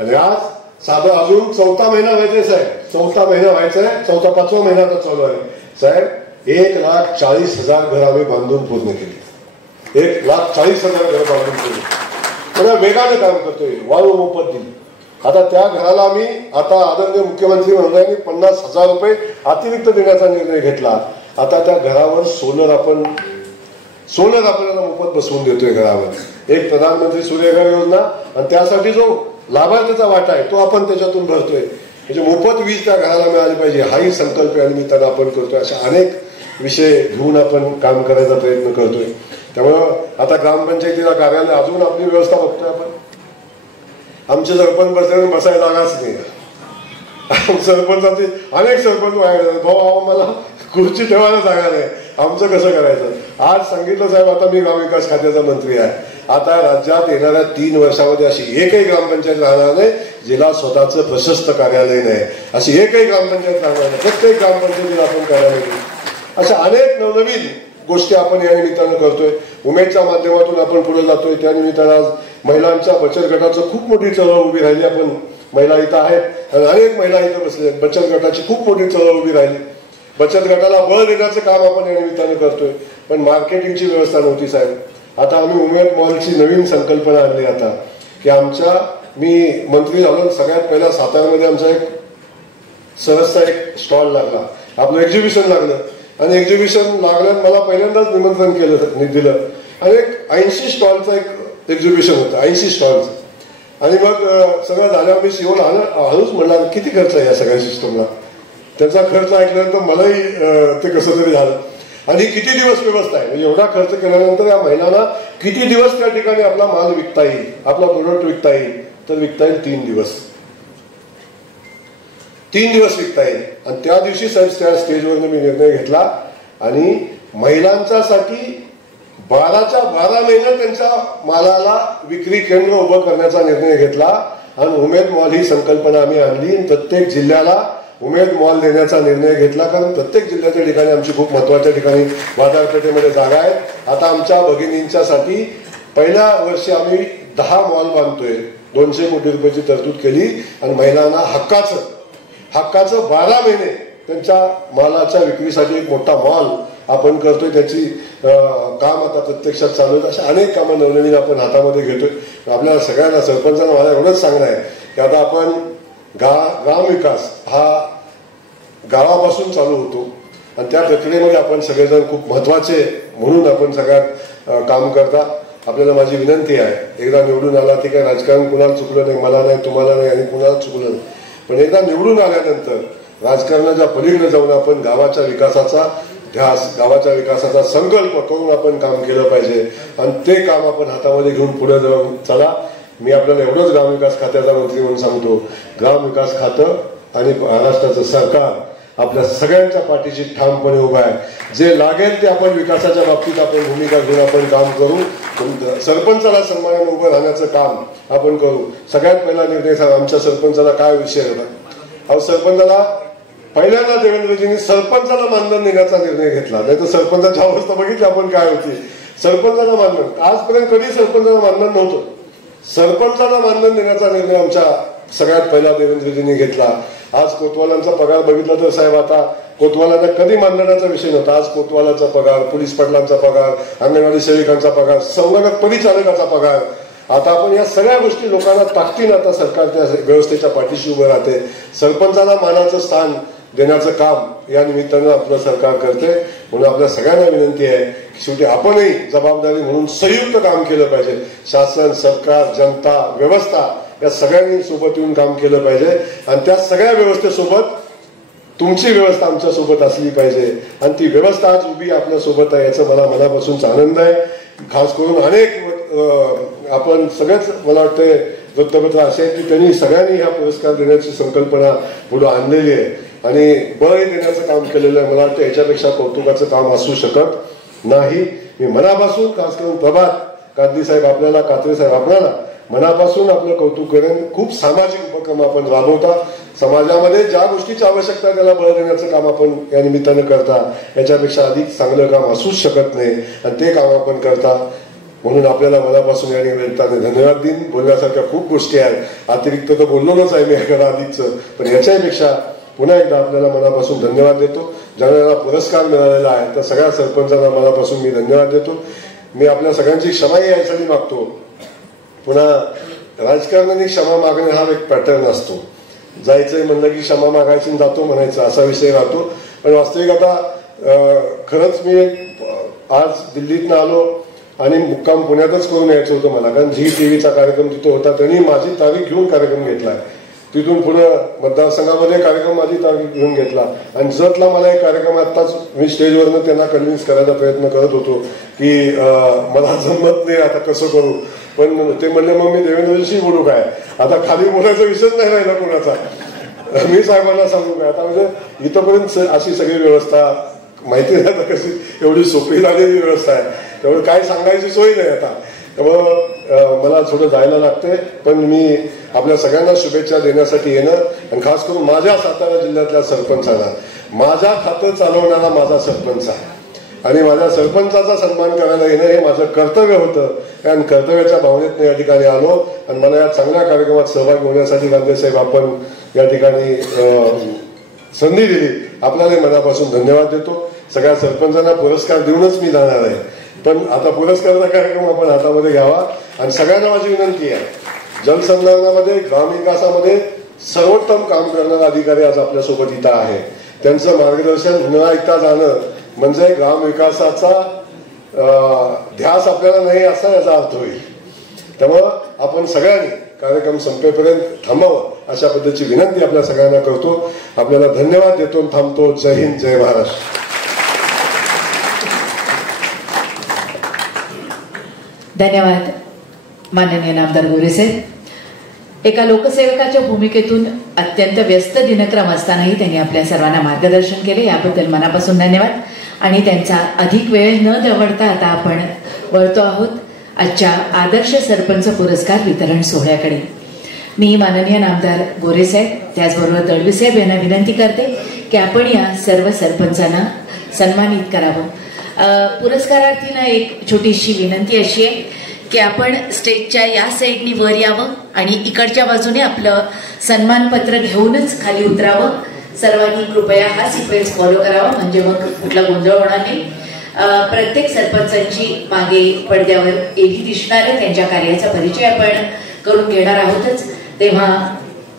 आणि आज साधं अजून 4था महिना व्हायचंय साहेब, 4था महिना व्हायचाय, 5वा महिना आता चालू आहे साहेब. 1,40,000 घरं आम्ही बांधून पूर्ण केली. 1,40,000 घरं बांधून केली. थोड्या वेगाने काम करतोय, वाळू मोफत दिली. आता त्या घराला आम्ही आता आदरणीय मुख्यमंत्री महोदयांनी 50,000 रुपये अतिरिक्त देण्याचा निर्णय घेतला. आता त्या घरावर सोलर आपल्याला मोफत बसवून देतोय घरावर. एक प्रधानमंत्री सूर्यघर योजना आणि त्यासाठी जो लाभार्थीचा वाटा आहे तो आपण त्याच्यातून भरतोय. म्हणजे मोफत वीज त्या घराला मिळाली पाहिजे, हाही संकल्प या निमित्तानं आपण करतोय. अशा अनेक विषय घेऊन आपण काम करायचा प्रयत्न करतोय. त्यामुळं आता ग्रामपंचायतीला कार्यालय अजून आपली व्यवस्था बघतोय आपण. आमचे सरपंच बसायला जागाच नाही. सरपंचाचे अनेक सरपंच बाहेर, भाऊ मला खुर्ची ठेवायला जागा नाही. आमचं कसं करायचं. आज सांगितलं साहेब, आता मी ग्रामविकास खात्याचा मंत्री आहे. आता राज्यात येणाऱ्या 3 वर्षामध्ये अशी एकही ग्रामपंचायत राहणार नाही जिला स्वतःचं प्रशस्त कार्यालय नाही. अशी एकही ग्रामपंचायत राहणार नाही. प्रत्येक ग्रामपंचायतीला आपण कार्यालय देऊ. अशा अनेक नवनवीन गोष्टी आपण या निमित्तानं करतोय. उमेदच्या माध्यमातून आपण पुढे जातोय. त्या निमित्तानं आज महिलांच्या बचत गटाचं खूप मोठी चळवळ उभी राहिली. आपण महिला इथं आहेत आणि अनेक महिला इथं बसले. बचत गटाची खूप मोठी चळवळ उभी राहिली. बचत गटाला बळ देण्याचं काम आपण या निमित्तानं करतोय. पण मार्केटिंगची व्यवस्था नव्हती साहेब. आता आम्ही उमेद मॉलची नवीन संकल्पना आणली आता की मी मंत्री झालो सगळ्यात पहिला साताऱ्यामध्ये आमचा एक सहजचा एक स्टॉल लागला. आपलं एक्झिबिशन लागलं आणि एक्झिबिशन लागल्यात मला पहिल्यांदाच निमंत्रण दिलं आणि एक 80 स्टॉलचं एक एक्झिबिशन होतं. 80 स्टॉलचं. आणि मग सगळं झाल्यावर मी शिवला हळूच म्हणला किती खर्च आहे या सगळ्या सिस्टमला. त्यांचा खर्च ऐकल्यानंतर मलाही ते कसं तरी झालं. आणि किती दिवस व्यवस्था आहे, म्हणजे एवढा खर्च केल्यानंतर या महिलांना किती दिवस त्या ठिकाणी आपला माल विकता येईल, आपला प्रोडक्ट विकता येईल. तर विकता येईल 3 दिवस. 3 दिवस विकता येईल. आणि त्या दिवशी साहेब त्या स्टेजवरनं मी निर्णय घेतला आणि महिलांच्यासाठी 12च्या 12 महिने त्यांच्या मालाला विक्री केंद्र उभं करण्याचा निर्णय घेतला. आणि उमेद मॉल ही संकल्पना आम्ही आणली. प्रत्येक जिल्ह्याला उमेद मॉल देण्याचा निर्णय घेतला. कारण प्रत्येक जिल्ह्याच्या ठिकाणी आमची खूप महत्वाच्या ठिकाणी बाजारपेठेमध्ये जागा आहेत. आता आमच्या भगिनींच्यासाठी पहिल्या वर्षी आम्ही 10 मॉल बांधतोय. 200 कोटी रुपयाची तरतूद केली आणि महिलांना हक्काचं 12 महिने त्यांच्या मालाच्या विक्रीसाठी एक मोठा मॉल आपण करतोय. त्याची काम आता प्रत्यक्षात चालू आहे. अशा अनेक कामं नवनवीन आपण हातामध्ये घेतोय. आपल्याला सगळ्यांना सरपंचांना मला एवढंच सांगणं आहे की आता आपण ग्रामविकास हा गावापासून चालू होतो आणि त्या प्रक्रियेमध्ये आपण सगळेजण खूप महत्वाचे म्हणून आपण सगळ्यात काम करता. आपल्याला माझी विनंती आहे, एकदा निवडून आला की काय राजकारण कुणाला चुकलं नाही, मला नाही, तुम्हाला नाही आणि कुणाला चुकलं नाही. पण एकदा निवडून आल्यानंतर राजकारणाच्या पलीकडे जाऊन आपण गावाच्या विकासाचा ध्यास, गावाच्या विकासाचा संकल्प करून आपण काम केलं पाहिजे. आणि ते काम आपण हातामध्ये घेऊन पुढे जाऊन चला. मी आपल्याला एवढंच ग्रामविकास खात्याचा मंत्री म्हणून सांगतो, ग्रामविकास खातं आणि महाराष्ट्राचं सरकार आपल्या सगळ्यांच्या पाठीशी ठामपणे उभा आहे. जे लागेल ते आपण विकासाच्या बाबतीत आपण भूमिका घेऊन आपण काम करू. सरपंचाला सन्मानाने उभं राहण्याचं काम आपण करू. सगळ्यात पहिला निर्णय सांगा, आमच्या सरपंचाला काय विषय होता. अहो, सरपंचाला पहिल्यांदा देवेंद्रजींनी सरपंचाला मानधन देण्याचा निर्णय घेतला. नाही तर सरपंचाची अवस्था बघितली आपण काय होती. सरपंचाला मानधन आजपर्यंत कधी सरपंचाला मानधन नव्हतं. सरपंचाला मानधन देण्याचा निर्णय आमच्या सगळ्यात पहिला देवेंद्रजींनी घेतला. आज कोतवालांचा पगार बघितला तर साहेब, आता कोतवालांना कधी मानधनाचा विषय नव्हता. आज कोतवालाचा पगार, पोलीस पाटलांचा पगार, अंगणवाडी सेविकांचा पगार, संगणक परिचालकाचा पगार. आता आपण या सगळ्या गोष्टी लोकांना ताकदीनं आता सरकार त्या व्यवस्थेच्या पाठीशी उभं राहते. सरपंचाला मानाचं स्थान देण्याचं काम या निमित्तानं आपलं सरकार करते. म्हणून आपल्या सगळ्यांना विनंती आहे की शेवटी आपणही जबाबदारी म्हणून संयुक्त काम केलं पाहिजे. शासन, सरकार, जनता, व्यवस्था या सगळ्यांनी सोबत येऊन काम केलं पाहिजे. आणि त्या सगळ्या व्यवस्थेसोबत तुमची व्यवस्था आमच्या सोबत असली पाहिजे. आणि ती व्यवस्था आज उभी आपल्या सोबत आहे याचा मला मनापासूनचा आनंद आहे. खास करून अनेक आपण सगळेच मला वाटते वृत्तपत्र असे आहेत की त्यांनी सगळ्यांनी हा पुरस्कार देण्याची संकल्पना पुढे आणलेली आहे आणि बळही देण्याचं काम केलेलं आहे. मला वाटतं याच्यापेक्षा कौतुकाचं काम असू शकत नाही. मी मनापासून खास करून प्रभात कात्री साहेब आपल्याला, कात्रे साहेब आपल्याला मनापासून आपलं कौतुक करेन. खूप सामाजिक उपक्रम आपण राबवता. समाजामध्ये ज्या गोष्टीची आवश्यकता त्याला बळ देण्याचं काम आपण या निमित्तानं करता. याच्यापेक्षा अधिक चांगलं काम असूच शकत नाही आणि ते काम आपण करता. म्हणून आपल्याला मनापासून या निमित्ताने धन्यवाद देईन. बोलण्यासारख्या खूप गोष्टी आहेत, अतिरिक्त तर बोललोच आहे मी एखादा अधिकचं, पण याच्यापेक्षा पुन्हा एकदा आपल्याला मनापासून धन्यवाद देतो. ज्यांना पुरस्कार मिळालेला आहे त्या सगळ्या सरपंचांना मनापासून मी धन्यवाद देतो. मी आपल्या सगळ्यांची क्षमाही यासाठी मागतो. पुन्हा राजकारणाने क्षमा मागणे हा एक पॅटर्न असतो. जायचंय म्हणलं की क्षमा मागायची जातो म्हणायचं असा विषय राहतो. पण वास्तविक आता खरंच मी आज दिल्लीतनं आलो आणि मुक्काम पुण्यातच करून यायचं होतं मला, कारण झी टीव्हीचा कार्यक्रम तिथे होता. त्यांनी माझी तारीख घेऊन कार्यक्रम घेतलाय. तिथून पुढं मतदारसंघामध्ये कार्यक्रम माझी तारीख घेऊन घेतला आणि जतला मला एक कार्यक्रम आत्ताच मी स्टेजवरनं त्यांना कन्व्हिन्स करायचा प्रयत्न करत होतो की मला जमत नाही आता कसं करू. पण ते म्हणले मग मी देवेंद्रजीशी बोलू काय, आता खाली बोलायचा विषयच नाही राहिला कोणाचा. मी साहेबांना सांगू काय आता, म्हणजे इथंपर्यंत अशी सगळी व्यवस्था माहिती नाही आता कशी एवढी सोपी झालेली व्यवस्था आहे, त्यामुळे काय सांगायची सोय नाही आता. त्यामुळं मला थोडं जायला लागतंय, पण मी आपल्या सगळ्यांना शुभेच्छा देण्यासाठी येणं आणि खास करून माझ्या सातारा जिल्ह्यातल्या सरपंचांना, माझा खातं चालवणारा माझा सरपंच आहे आणि माझ्या सरपंचाचा सन्मान करायला येणं हे माझं कर्तव्य होतं आणि कर्तव्याच्या भावनेत या ठिकाणी आलो आणि मला या चांगल्या कार्यक्रमात सहभागी होण्यासाठी गांधीसाहेब आपण या ठिकाणी संधी दिली, आपल्याला मनापासून धन्यवाद देतो. सगळ्या सरपंचांना पुरस्कार देऊनच मी जाणार आहे, पण आता पुरस्काराचा कार्यक्रम आपण हातामध्ये घ्यावा आणि सगळ्यांना माझी विनंती आहे, जलसंधारणामध्ये ग्रामविकासामध्ये सर्वोत्तम काम करणारा अधिकारी आज आपल्यासोबत इथं आहे. त्यांचं मार्गदर्शन न ऐकता जाणं म्हणजे ग्रामविकासाचा ध्यास आपल्याला नाही असा याचा अर्थ होईल. त्यामुळं आपण सगळ्यांनी कार्यक्रम संपेपर्यंत थांबावं अशा पद्धतीची विनंती आपल्या सगळ्यांना करतो. आपल्याला धन्यवाद देतो, थांबतो. जय हिंद, जय महाराष्ट्र. धन्यवाद माननीय नामदार गोरेसाहेब. एका लोकसेवकाच्या भूमिकेतून अत्यंत व्यस्त दिनक्रम असतानाही त्यांनी आपल्या सर्वांना मार्गदर्शन केले, याबद्दल मनापासून धन्यवाद. आणि त्यांचा अधिक वेळ न दवडता आता आपण वळतो आहोत आजच्या आदर्श सरपंच पुरस्कार वितरण सोहळ्याकडे. मी माननीय नामदार गोरेसाहेब त्याचबरोबर दळवीसाहेब यांना विनंती करते की आपण या सर्व सरपंचांना सन्मानित करावं. पुरस्कारार्थींना एक छोटीशी विनंती अशी आहे की आपण स्टेजच्या या साईडनी वर यावं आणि इकडच्या बाजूने आपलं सन्मानपत्र घेऊनच खाली उतरावं. सर्वांनी कृपया हा सिक्वेन्स फॉलो करावा, म्हणजे मग कुठला गोंधळ होणार नाही. प्रत्येक सरपंचांची मागे पडद्यावर एव्ही दिसणार आहे, त्यांच्या कार्याचा परिचय आपण करून घेणार आहोतच. तेव्हा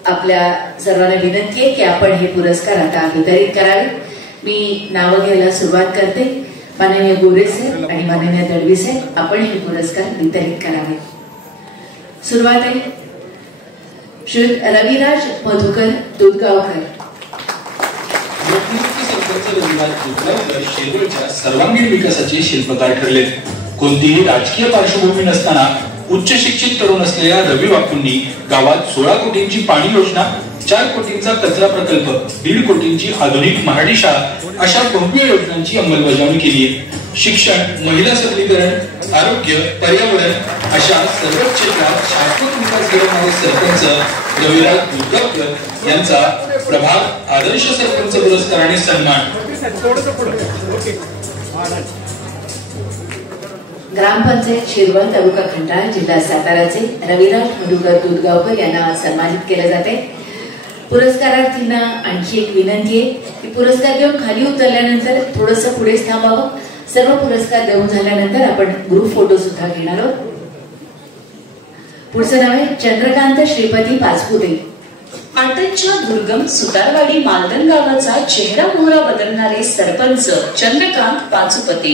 आपल्या सर्वांना विनंती आहे की आपण हे पुरस्कार आता वितरित करावे. मी नावं घ्यायला सुरुवात करते. माननीय गोरेसाहेब आणि माननीय दळवीसाहेब, आपण हे पुरस्कार वितरित करावे. सुरुवात आहे श्री रविराज मधुकर दूधगावकर. शेगावच्या सर्वांगीण विकासाचे शिल्पकार ठरले. कोणतीही राजकीय पार्श्वभूमी नसताना उच्च शिक्षित तरुण असलेल्या रवी बापूंनी गावात 16 कोटींची पाणी योजना, 4 कोटींचा कचरा प्रकल्प, 1.5 कोटींची आधुनिक महाडी शाळा अशा भव्य योजनांची अंमलबजावणी केली आहे. शिक्षण, महिला सबलीकरण, आरोग्य, पर्यावरण अशा सर्व क्षेत्रात शाश्वत विकास घडवणारे सरपंच रविराज दूधगावकर यांचा प्रभाग आदर्श सरपंच पुरस्काराने सन्मान. ग्रामपंचायत शिरवळ, तालुका खंडाळा, जिल्हा साताराचे रविराज मधुकर दूधगावकर यांना सन्मानित केले जाते. पुरस्कारार्थींना आणखी एक विनंती आहे की पुरस्कार घेऊन खाली उतरल्यानंतर थोडंसं पुढेच थांबावं. सर्व पुरस्कार देऊन झाल्यानंतर आपण ग्रुप फोटो सुद्धा घेणार आहोत. पुढचं नाव आहे चंद्रकांत श्रीपती पाचपुते. पाटणच्या दुर्गम सुतारवाडी मालदन गावाचा चेहरा मोहरा बदलणारे सरपंच चंद्रकांत पाचुपते.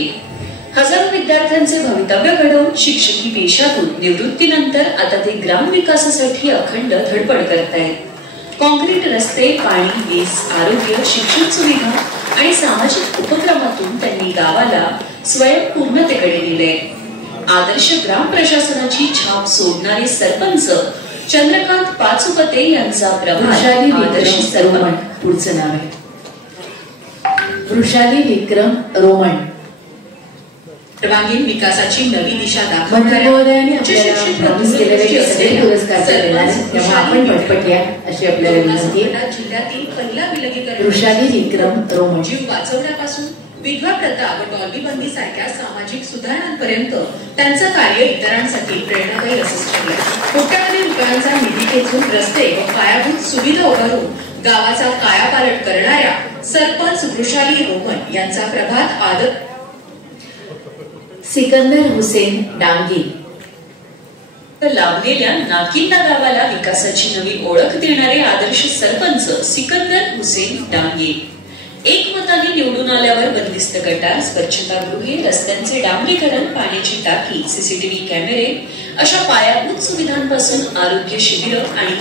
हजारो विद्यार्थ्यांचे भवितव्य घडवून शिक्षकी पेशातून निवृत्तीनंतर आता ते ग्राम विकासासाठी अखंड धडपड करतायत. कॉन्क्रीट रस्ते, पाणी, वीज, आरोग्य, शिक्षण सुविधा आणि सामाजिक उपक्रमातून त्यांनी गावाला स्वयंपूर्णतेकडे नेले. आदर्श ग्राम प्रशासनाची छाप सोडणारे सरपंच चंद्रकांत पाचुपते यांचा वृषाली विक्रम रोमन. पुढचं नाव आहे वृषाली विक्रम रोमन. सर्वांगीण विकासाची नवी दिशा दाखवणाऱ्या जिल्ह्यातील पहिला विलगीकरण वृषाली विक्रम रोमन. जीव वाचवण्यापासून विधवा प्रथा व डॉल्बी बंदी सारख्या सामाजिक सुधारणांपर्यंत त्यांचं कार्य इतरांसाठी प्रेरणादायी असंच ठरलं. कोट्यावधी रुपयांचा निधी खेचून रस्ते व पायाभूत सुविधा उभारून गावाचा कायापालट करणाऱ्या सरपंच वृषाली रोमन यांचा प्रभात आदर. सिकंदर हुसेन डांगे. लाभलेल्या नाकिंदा गावाला विकासाची नवी ओळख देणारे आदर्श सरपंच सिकंदर हुसेन डांगे. एकमताने निवडून आल्यावर बंदिस्त गटार, स्वच्छतागृहे, रस्त्यांचे डांबरीकरण, पाण्याची टाकी, सीसीटीव्ही कॅमेरे अशा पायाभूत सुविधांपासून आरोग्य शिबिरं आणि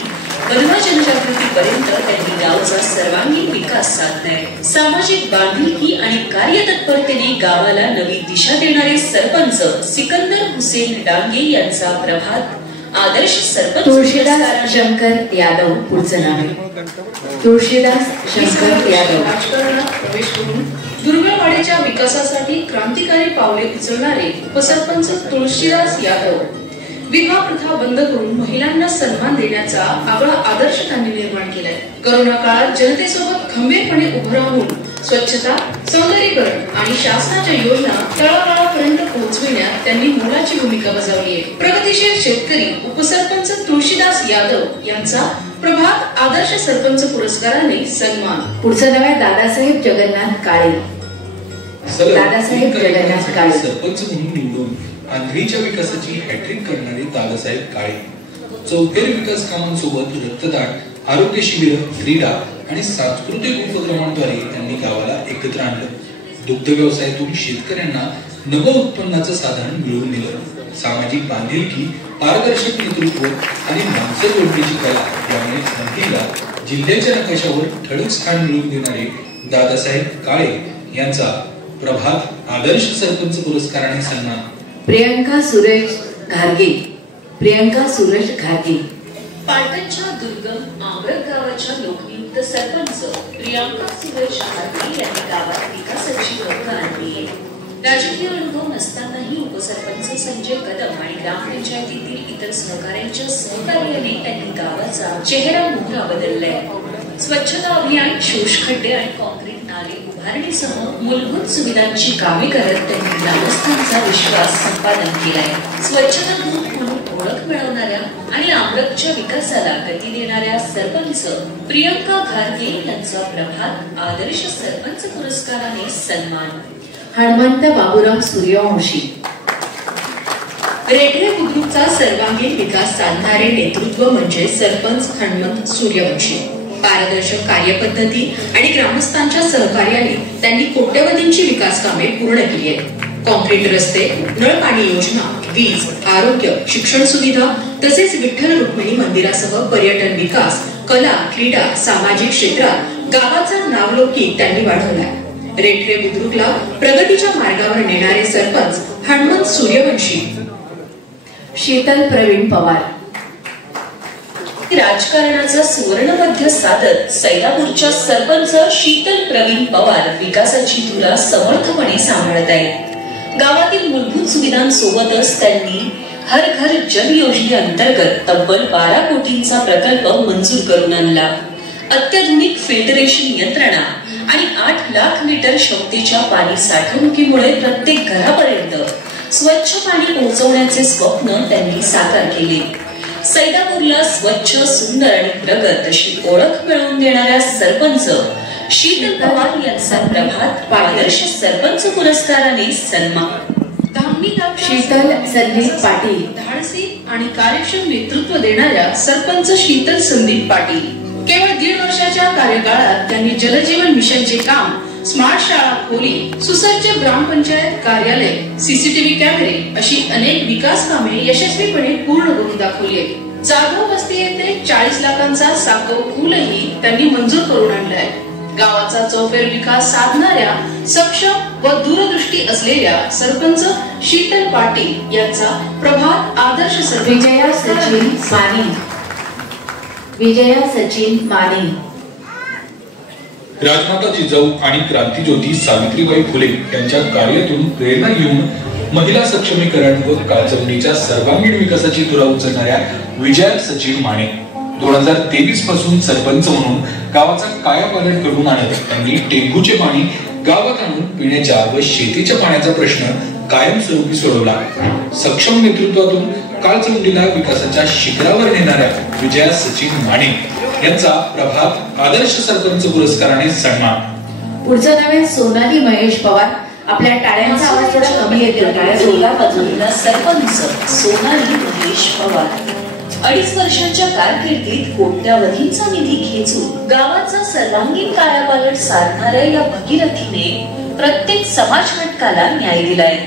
बनवा जनजागृतीपर्यंत त्यांनी गावचा सर्वांगीण विकास साधलाय. सामाजिक बांधिलकी आणि कार्यतत्परतेने गावाला नवी दिशा देणारे सरपंच सिकंदर हुसेन डांगे यांचा प्रभात आदर्श सरपंच तुळशीदास शंकर यादव पुढचं नाव आहे. तुळशीदास शंकर यादव राजकारणात प्रवेश करून दुर्गवाडीच्या विकासासाठी क्रांतिकारी पावले उचलणारे उपसरपंच तुळशीदास यादव विवाह प्रथा बंद करून महिलांना सन्मान देण्याचा आगळा आदर्श त्यांनी निर्माण केलाय. कोरोना काळात जनतेसोबत खंबीरपणे उभं राहून स्वच्छता, सौंदर्यीकरण आणि शासनाच्या योजना तळागाळापर्यंत पोहोचविण्यात त्यांनी मोलाची भूमिका बजावली आहे. प्रगतीशील शेतकरी उपसरपंच तुळशीदास यादव यांचा प्रभात आदर्श सरपंच पुरस्काराने सन्मान. पुढचं नाव आहे दादासाहेब जगन्नाथ काळे. दादासाहेब जगन्नाथ काळे सरपंच म्हणून निवडून आंध्रीच्या विकासाची हॅट्रिक करणारे दादासाहेब काळे चौफेर विकास कामांसोबत रक्तदान, आरोग्य शिबिर, क्रीडा आणि सांस्कृतिक उपक्रमांद्वारे त्यांनी गावाला एकत्र आणलं. दुग्ध व्यवसायातून शेतकऱ्यांना नव उत्पन्नाचं साधन मिळवून दिलं. सामाजिक बांधिलकी, पारदर्शक नेतृत्व आणि माणसं जोडण्याची कला यामुळे आंध्रीला जिल्ह्याच्या नकाशावर ठळक स्थान मिळवून देणारे दादासाहेब काळे यांचा प्रभात आदर्श सरपंच पुरस्काराने सन्मान. प्रियंका सुरेश घारगे. प्रियंका सुरेश घारगे पाटणच्या दुर्गम आंबरक गावाच्या लोकनियुक्त सरपंच प्रियंका सुरेश घारगे यांनी गावात विकासाची गंगा आणली आहे. राजकीय अनुभव नसतानाही उपसरपंच संजय कदम आणि ग्रामपंचायतीतील इतर सहकाऱ्यांच्या सहकार्याने त्यांनी गावाचा चेहरा मोहरा बदललाय. स्वच्छता अभियान, शोषखड्डे आणि कॉन्क्रीट नाले उभारणीसह मूलभूत सुविधांची कामे करत त्यांनी ग्रामस्थांचा विश्वास संपादन केलाय. स्वच्छता दूत म्हणून ओळख मिळवणाऱ्या आणि आंबरकच्या विकासाला गती देणाऱ्या सरपंच प्रियंका घारगे यांचा प्रभात आदर्श सरपंच पुरस्काराने सन्मान. हनुमंत बाबूराव सूर्यवंशी. रेठरे बुद्रुकचा सर्वांगीण विकास साधणारे नेतृत्व म्हणजे सरपंच हनुमंत सूर्यवंशी. पारदर्शक कार्यपद्धती आणि ग्रामस्थांच्या सहकार्याने त्यांनी कोट्यवधींची विकास कामे पूर्ण केली आहेत. कॉन्क्रीट रस्ते, नळ पाणी योजना, वीज, आरोग्य, शिक्षण सुविधा तसेच विठ्ठल रुक्मिणी मंदिरासह पर्यटन विकास, कला, क्रीडा, सामाजिक क्षेत्रात गावाचा नावलौकिक त्यांनी वाढवलाय. रेठरे बुद्रुकला प्रगतीच्या मार्गावर नेणारे सरपंच हनुमंत सूर्यवंशी. शीतल प्रवीण पवार. राजकारणाचा सुवर्णमध्य साधत सैदापूरच्या सरपंच शीतल प्रवीण पवार विकासाची धुरा समर्थपणे सांभाळत आहेत. गावातील मूलभूत सुविधांसोबतच त्यांनी हर घर जल योजनेअंतर्गत तब्बल 12 कोटींचा प्रकल्प मंजूर करून आणला. अत्याधुनिक फिल्टरेशन यंत्रणा आणि 8 लाख लिटर क्षमतेच्या पाणी साठवणुकीमुळे प्रत्येक घरापर्यंत स्वच्छ पाणी पोहोचवण्याचे स्वप्न त्यांनी साकार केले. सैदापूरला स्वच्छ, सुंदर आणि प्रगत अशी ओळख मिळवून देणाऱ्या सरपंच शीतल पवार यांचा प्रभात आदर्श सरपंच पुरस्काराने सन्मान. शीतल संदीप पाटील. धाडसी आणि कार्यक्षम नेतृत्व देणाऱ्या सरपंच शीतल संदीप पाटील. केवळ 1.5 वर्षाच्या कार्यकाळात त्यांनी जलजीवन मिशनचे काम, स्मार्ट शाळा खोली, सुसज्ज ग्रामपंचायत कार्यालय, सीसीटीव्ही कॅमेरे अशी अनेक विकास कामे यशस्वीपणे पूर्ण करून दाखवली आहेत. जाधव वस्ती येथे 40 लाखांचा साकव पूलही त्यांनी मंजूर करून आणला आहे. गावाचा चौफेर विकास साधणाऱ्या, सक्षम व दूरदृष्टी असलेल्या सरपंच शीतल पाटील यांचा प्रभात आदर्श सरपंच. विजया सचिन माने. विजया सचिन माने. राजमाता जिजाऊ आणि क्रांतिज्योती सावित्रीबाई फुले यांच्या कार्यातून प्रेरणा घेऊन महिला सक्षमीकरण व काळजवणीच्या सर्वांगीण विकासाची धुरा उचलणाऱ्या विजया सचिन माने 2023 पासून सरपंच म्हणून गावाचा कायापालट करून आणत त्यांनी टेंभूचे पाणी गावात आणून पिण्याच्या व शेतीच्या पाण्याचा प्रश्न कायमस्वरूपी सोडवला. सक्षम नेतृत्वातून काळजवणीला विकासाच्या शिखरावर नेणाऱ्या विजया सचिन माने यांचा प्रभात आदर्श सरपंच पुरस्काराने सन्मान. पुढचं नाव आहे सोनाली महेश पवार. आपल्या टाळ्यांचा आवाज थोडा कमी येतो. सोलापूरला सरपंच सोनाली महेश पवार 2.5 वर्षांच्या कारकिर्दीत कोट्यावधींचा निधी खेचून गावाचा सर्वांगीण कायापालट साधणाऱ्या या भगीरथीने प्रत्येक समाज घटकाला न्याय दिलाय.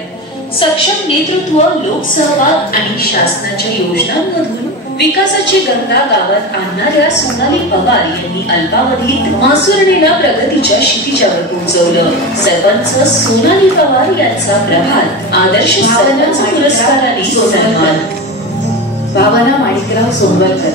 सक्षम नेतृत्व, लोकसहभाग आणि शासनाच्या योजनांमधून विकासाची गंगा गावात आणणाऱ्या सोनाली पवार यांनी अल्पावधीत मासुर्णीला प्रगतीच्या क्षितिजावर पोहोचवलं. सरपंच सोनाली पवार यांचा प्रभात आदर्श सरपंच पुरस्काराने सन्मान. भावना माणिकराव सोनवलकर.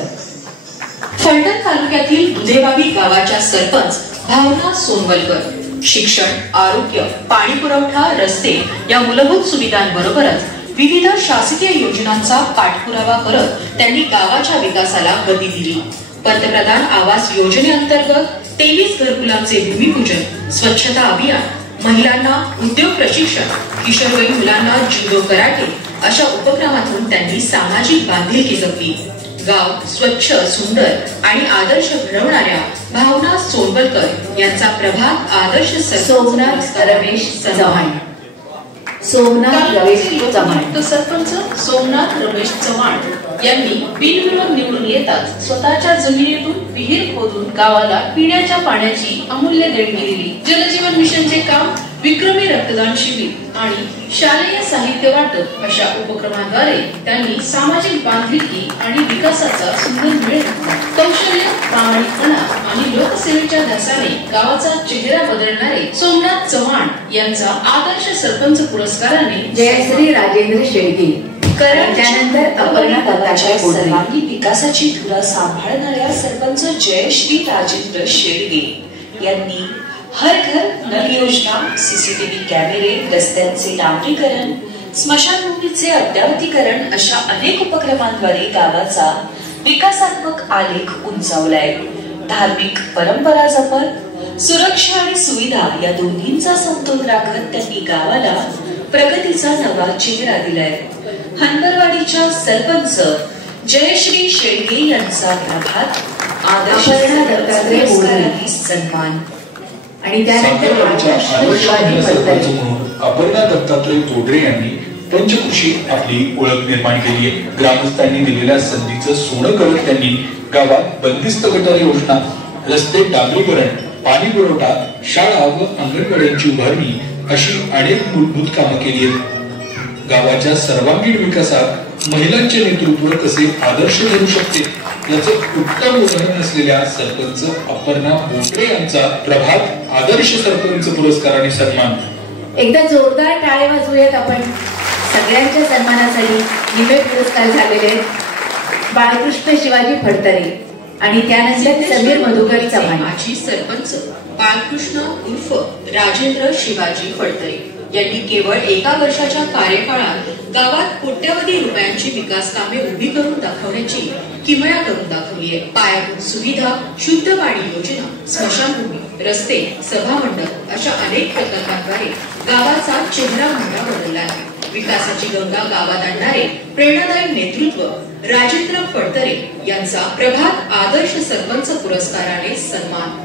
फलटण तालुक्यातील दुधेगावी गावाच्या सरपंच भावना सोनवलकर. शिक्षण, आरोग्य, पाणी पुरवठा, रस्ते या मूलभूत सुविधांबरोबरच विविध शासकीय योजनांचा पाठपुरावा करत त्यांनी गावाच्या विकासाला गती दिली. पंतप्रधान आवास योजनेअंतर्गत 23 घरकुलांचे भूमिपूजन, स्वच्छता अभियान, महिलांना उद्योग प्रशिक्षण, किशोरवयीन मुलांना जुडो कराटे अशा उपक्रमातून त्यांनी सामाजिक बांधिलकी जपली. गाव स्वच्छ, सुंदर आणि आदर्श घडवणाऱ्या भावना सोनवलकर यांचा प्रभात आदर्श सोमनाथ रमेश चव्हाण. सोमनाथ रमेश चव्हाण. सरपंच सोमनाथ रमेश चव्हाण यांनी बिनविरोध निवडून येतात स्वतःच्या जमिनीतून विहीर खोदून गावाला पिण्याच्या पाण्याची अमूल्य देणगी दिली. जलजीवन मिशनचे काम, विक्रमी रक्तदान शिबिर आणि शालेय साहित्य वाटप अशा उपक्रमांद्वारे त्यांनी सामाजिक बांधिलकी आणि विकासाचा सुंदर मेळ घातला. कौशल्य, प्रामाणिकपणा आणि लोकसेवेच्या ध्यासाने गावाचा चेहरा बदलणारे सोमनाथ चव्हाण यांचा आदर्श सरपंच पुरस्काराने जयश्री राजेंद्र शेळके. त्यानंतर अपर्णा दत्ताच्या सर्वांगीण विकासाची धुरा सांभाळणाऱ्या सरपंच जयश्री राजेंद्र शेळके यांनी हर घर नल योजना, सीसीटीव्ही कॅमेरे, रस्त्यांचे डांबरीकरण, स्मशानभूमीचे अद्यावतीकरण अशा अनेक उपक्रमांद्वारे गावाचा विकासात्मक आलेख उंचावलाय. धार्मिक परंपरा जपत सुरक्षा आणि सुविधा या दोन्हींचा समतोल राखत त्यांनी गावाला प्रगतीचा नवा चेहरा दिलाय. हनबरवाडीच्या सरपंच जयश्री शेळके यांचा प्रभात आदर्श पुरस्काराने सन्मान. आणि त्यानंतर अपर्णा दत्तात्रय तोडरे यांनी पंचकृषी आपली ओळख निर्माण केली आहे. ग्रामस्थांनी दिलेल्या संधीचं सोनं करत त्यांनी गावात बंदिस्त गटार योजना, रस्ते डांबरीकरण, पाणी पुरवठा, शाळा व अंगणवाड्यांची उभारणी अशी अनेक मूलभूत कामं केली आहेत. गावाच्या सर्वांगीण विकासात महिलांचे नेतृत्व कसे आदर्श ठरू शकते याचं उत्तम उदाहरण असलेल्या सरपंच अपर्णा बोटरे यांचा प्रभात आदर्श सरपंच पुरस्काराने सन्मान. एकदा जोरदार टाळे वाजवूयात आपण सगळ्यांच्या सन्मानासाठी. निमे पुरस्कार झालेले बाळकृष्ण शिवाजी फडतरे आणि त्यानंतर समीर मधुकर चव्हाण. माजी सरपंच बाळकृष्ण उर्फ राजेंद्र शिवाजी फडतरे यांनी केवळ 1 वर्षाच्या कार्यकाळात गावात कोट्यवधी रुपयांची विकास कामे उभी करून दाखवण्याची किमया करून दाखवली आहे. पायाभूत सुविधा, शुद्ध पाणी योजना, स्मशानभूमी, रस्ते, सभामंडप अशा अनेक प्रकल्पांद्वारे गावाचा चेहरा मोहरा बदलला आहे. विकासाची गंगा गावात आणणारे प्रेरणादायी नेतृत्व राजेंद्र फडतरे यांचा प्रभात आदर्श सरपंच पुरस्काराने सन्मान.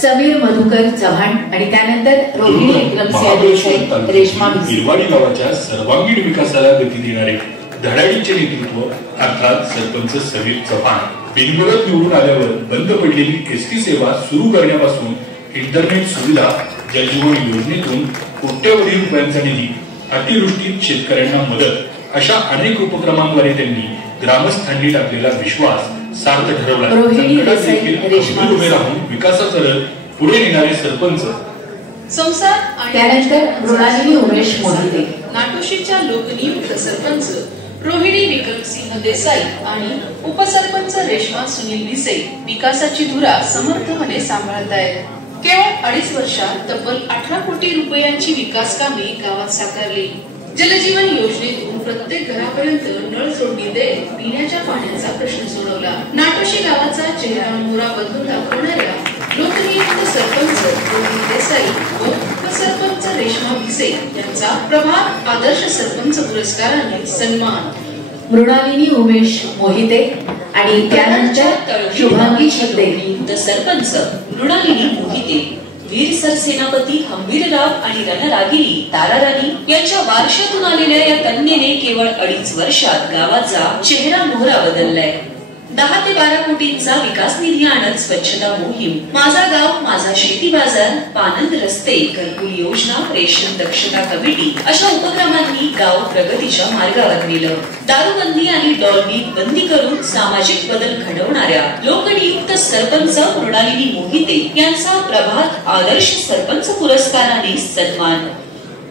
समीर मधुकर चव्हाण आणि त्यानंतर रोहिणी विक्रमसिंह देसाई, रेश्मा भिरवाडी गावाच्या सर्वांगीण विकासाला गती देणारे धडाडीचे नेतृत्व अर्थात सरपंच समीर चव्हाण. बिनविरोध निवडून आल्यावर बंद पडलेली एसटी सेवा सुरू करण्यापासून इंटरनेट सुविधा, जलजीवन योजनेतून कोट्यवधी रुपयांचा निधी, अतिवृष्टीत शेतकऱ्यांना मदत अशा अनेक उपक्रमांद्वारे त्यांनी ग्रामस्थांनी टाकलेला विश्वास सार्थ ठरवला. उभे राहून विकासाचा रथ पुढे नेणारे सरपंच. संसार त्यानंतर मृणालिनी उमेश मोहिते. नाटोशीच्या लोकनियुक्त सरपंच रोहिणी विक्रमसिंह देसाई आणि उपसरपंच रेश्मा सुनील भिसे विकासाची धुरा समर्थपणे सांभाळतायत. केवळ 2.5 वर्षात तब्बल 18 कोटी रुपयांची विकास कामे गावात साकारली. जलजीवन योजनेतून प्रत्येक घरापर्यंत नळ जोडणी देत पिण्याच्या पाण्याचा प्रश्न सोडवला. नाटोशी गावाचा चेहरा मोहरा बदलून दाखवणाऱ्या लोकनियुक्त सरपंच रोहिणी देसाई व उपसरपंच रेश्मा भिसे यांचा प्रभात आदर्श सरपंच पुरस्काराने सन्मान. मृणालिनी उमेश मोहिते आणि त्यानंतर शुभांगी शिंदे. सरपंच मृणालिनी मोहिते, वीर सरसेनापती हंबीरराव आणि रणरागिणी ताराराणी यांच्या वारशातून आलेल्या या कन्येने केवळ 2.5 वर्षात गावाचा चेहरा मोहरा बदललाय. 10 ते 12 कोटींचा विकास निधी आणत स्वच्छता मोहीम, माझा गाव माझा शेती बाजार, पानंद रस्ते, घरकुल योजना, रेशन दक्षता कमिटी अशा उपक्रमांनी गाव प्रगतीच्या मार्गावर नेलं. दारूबंदी आणि डॉल्बी बंदी करून सामाजिक बदल घडवणाऱ्या लोकनियुक्त सरपंच मृणालिनी मोहिते यांचा प्रभात आदर्श सरपंच पुरस्काराने सन्मान.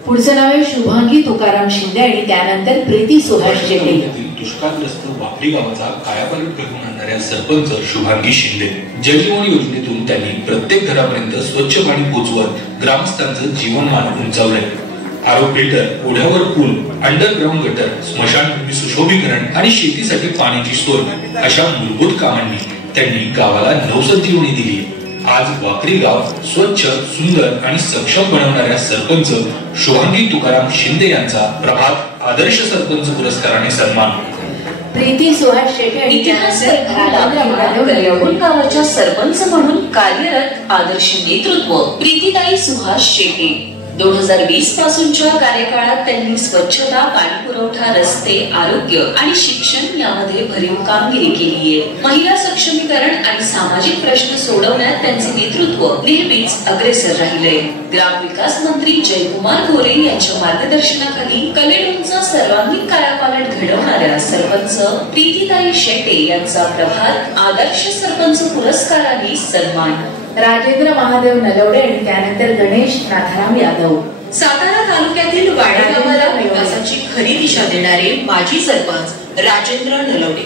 पुढचं नाव आहे शुभांगी तुकाराम शिंदे आणि त्यानंतर प्रीती सुभाष शेटे. दुष्काळग्रस्त वाकडी गावाचा कायापालट घडवून आणणाऱ्या सरपंच शुभांगी शिंदे. जलजीवन योजनेतून त्यांनी प्रत्येक घरापर्यंत स्वच्छ पाणी पोहोचवत ग्रामस्थांचं जीवनमान उंचावलंय. आरो फिल्टर, ओढ्यावर पूल, अंडरग्राउंड गटर, स्मशानभूमी सुशोभीकरण आणि शेतीसाठी पाण्याची सोय अशा मूलभूत कामांनी त्यांनी गावाला नवसंजीवनी दिली. आज वाकडी गाव स्वच्छ, सुंदर आणि सक्षम बनवणाऱ्या सरपंच शुभांगी तुकाराम शिंदे यांचा प्रभात आदर्श सरपंच पुरस्काराने सन्मान. प्रीती सुहास शेटे आणि इतिहास गावाच्या सरपंच म्हणून कार्यरत आदर्श नेतृत्व प्रीतीताई सुहास शेटे. 2020 पासूनच्या कार्यकाळात त्यांनी स्वच्छता, पाणी पुरवठा, रस्ते, आरोग्य आणि शिक्षण यामध्ये भरीव कामगिरी केली आहे. महिला सक्षमीकरण आणि सामाजिक प्रश्न सोडवण्यात त्यांचे नेतृत्व नेहमीच अग्रेसर राहिले. ग्रामविकास मंत्री जयकुमार गोरे यांच्या मार्गदर्शनाखाली कलेडूनचा सर्वांगीण कायापालट घडवणाऱ्या सरपंच प्रीतीताई शेटे यांचा प्रभात आदर्श सरपंच पुरस्काराने सन्मान. राजेंद्र महादेव नलवडे आणि त्यानंतर गणेश नाथाराम यादव. सातारा तालुक्यातील वाडे गावाला विकासाची खरी दिशा देणारे माजी सरपंच राजेंद्र नलवडे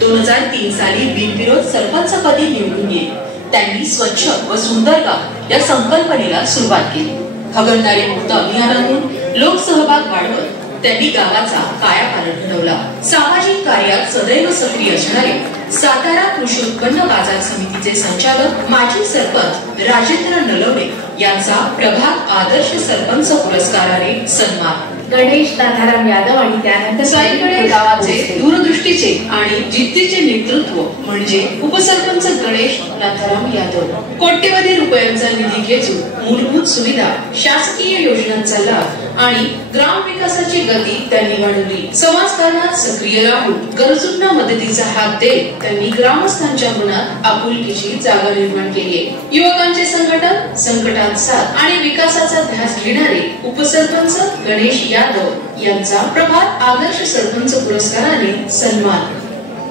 2003 साली बिनविरोध सरपंचपदी निवडून गेले. त्यांनी स्वच्छ व सुंदर गाव या संकल्पनेला सुरुवात केली. हगणदारी मुक्त अभियानातून लोकसहभाग वाढवत त्यांनी गावाचा कायापालट घडवला. सामाजिक कार्यात सदैव सक्रिय असणारे सातारा कृषी उत्पन्न बाजार समितीचे संचालक माजी सरपंच राजेंद्र नलवडे यांचा प्रभात आदर्श सरपंच पुरस्काराने सन्मान. गणेश नाथाराम यादव आणि त्यानंतर साईकडे गावाचे दूरदृष्टीचे आणि जिद्दीचे नेतृत्व म्हणजे उपसरपंच गणेश नाथाराम यादव. कोट्यवधी रुपयांचा निधी खेचून मूलभूत सुविधा, शासकीय योजनांचा लाभ आणि ग्राम विकासाची गती त्यांनी वाढवली. समाजकारणात सक्रिय राहून गरजूंना मदतीचा हात देत त्यांनी ग्रामस्थांच्या मनात आपुलकीची जागा निर्माण केली आहे. युवकांचे संघटन, संकटात साथ आणि विकासाचा ध्यास घेणारे उपसरपंच गणेश यादव यांचा प्रभात आदर्श सरपंच पुरस्काराने सन्मान.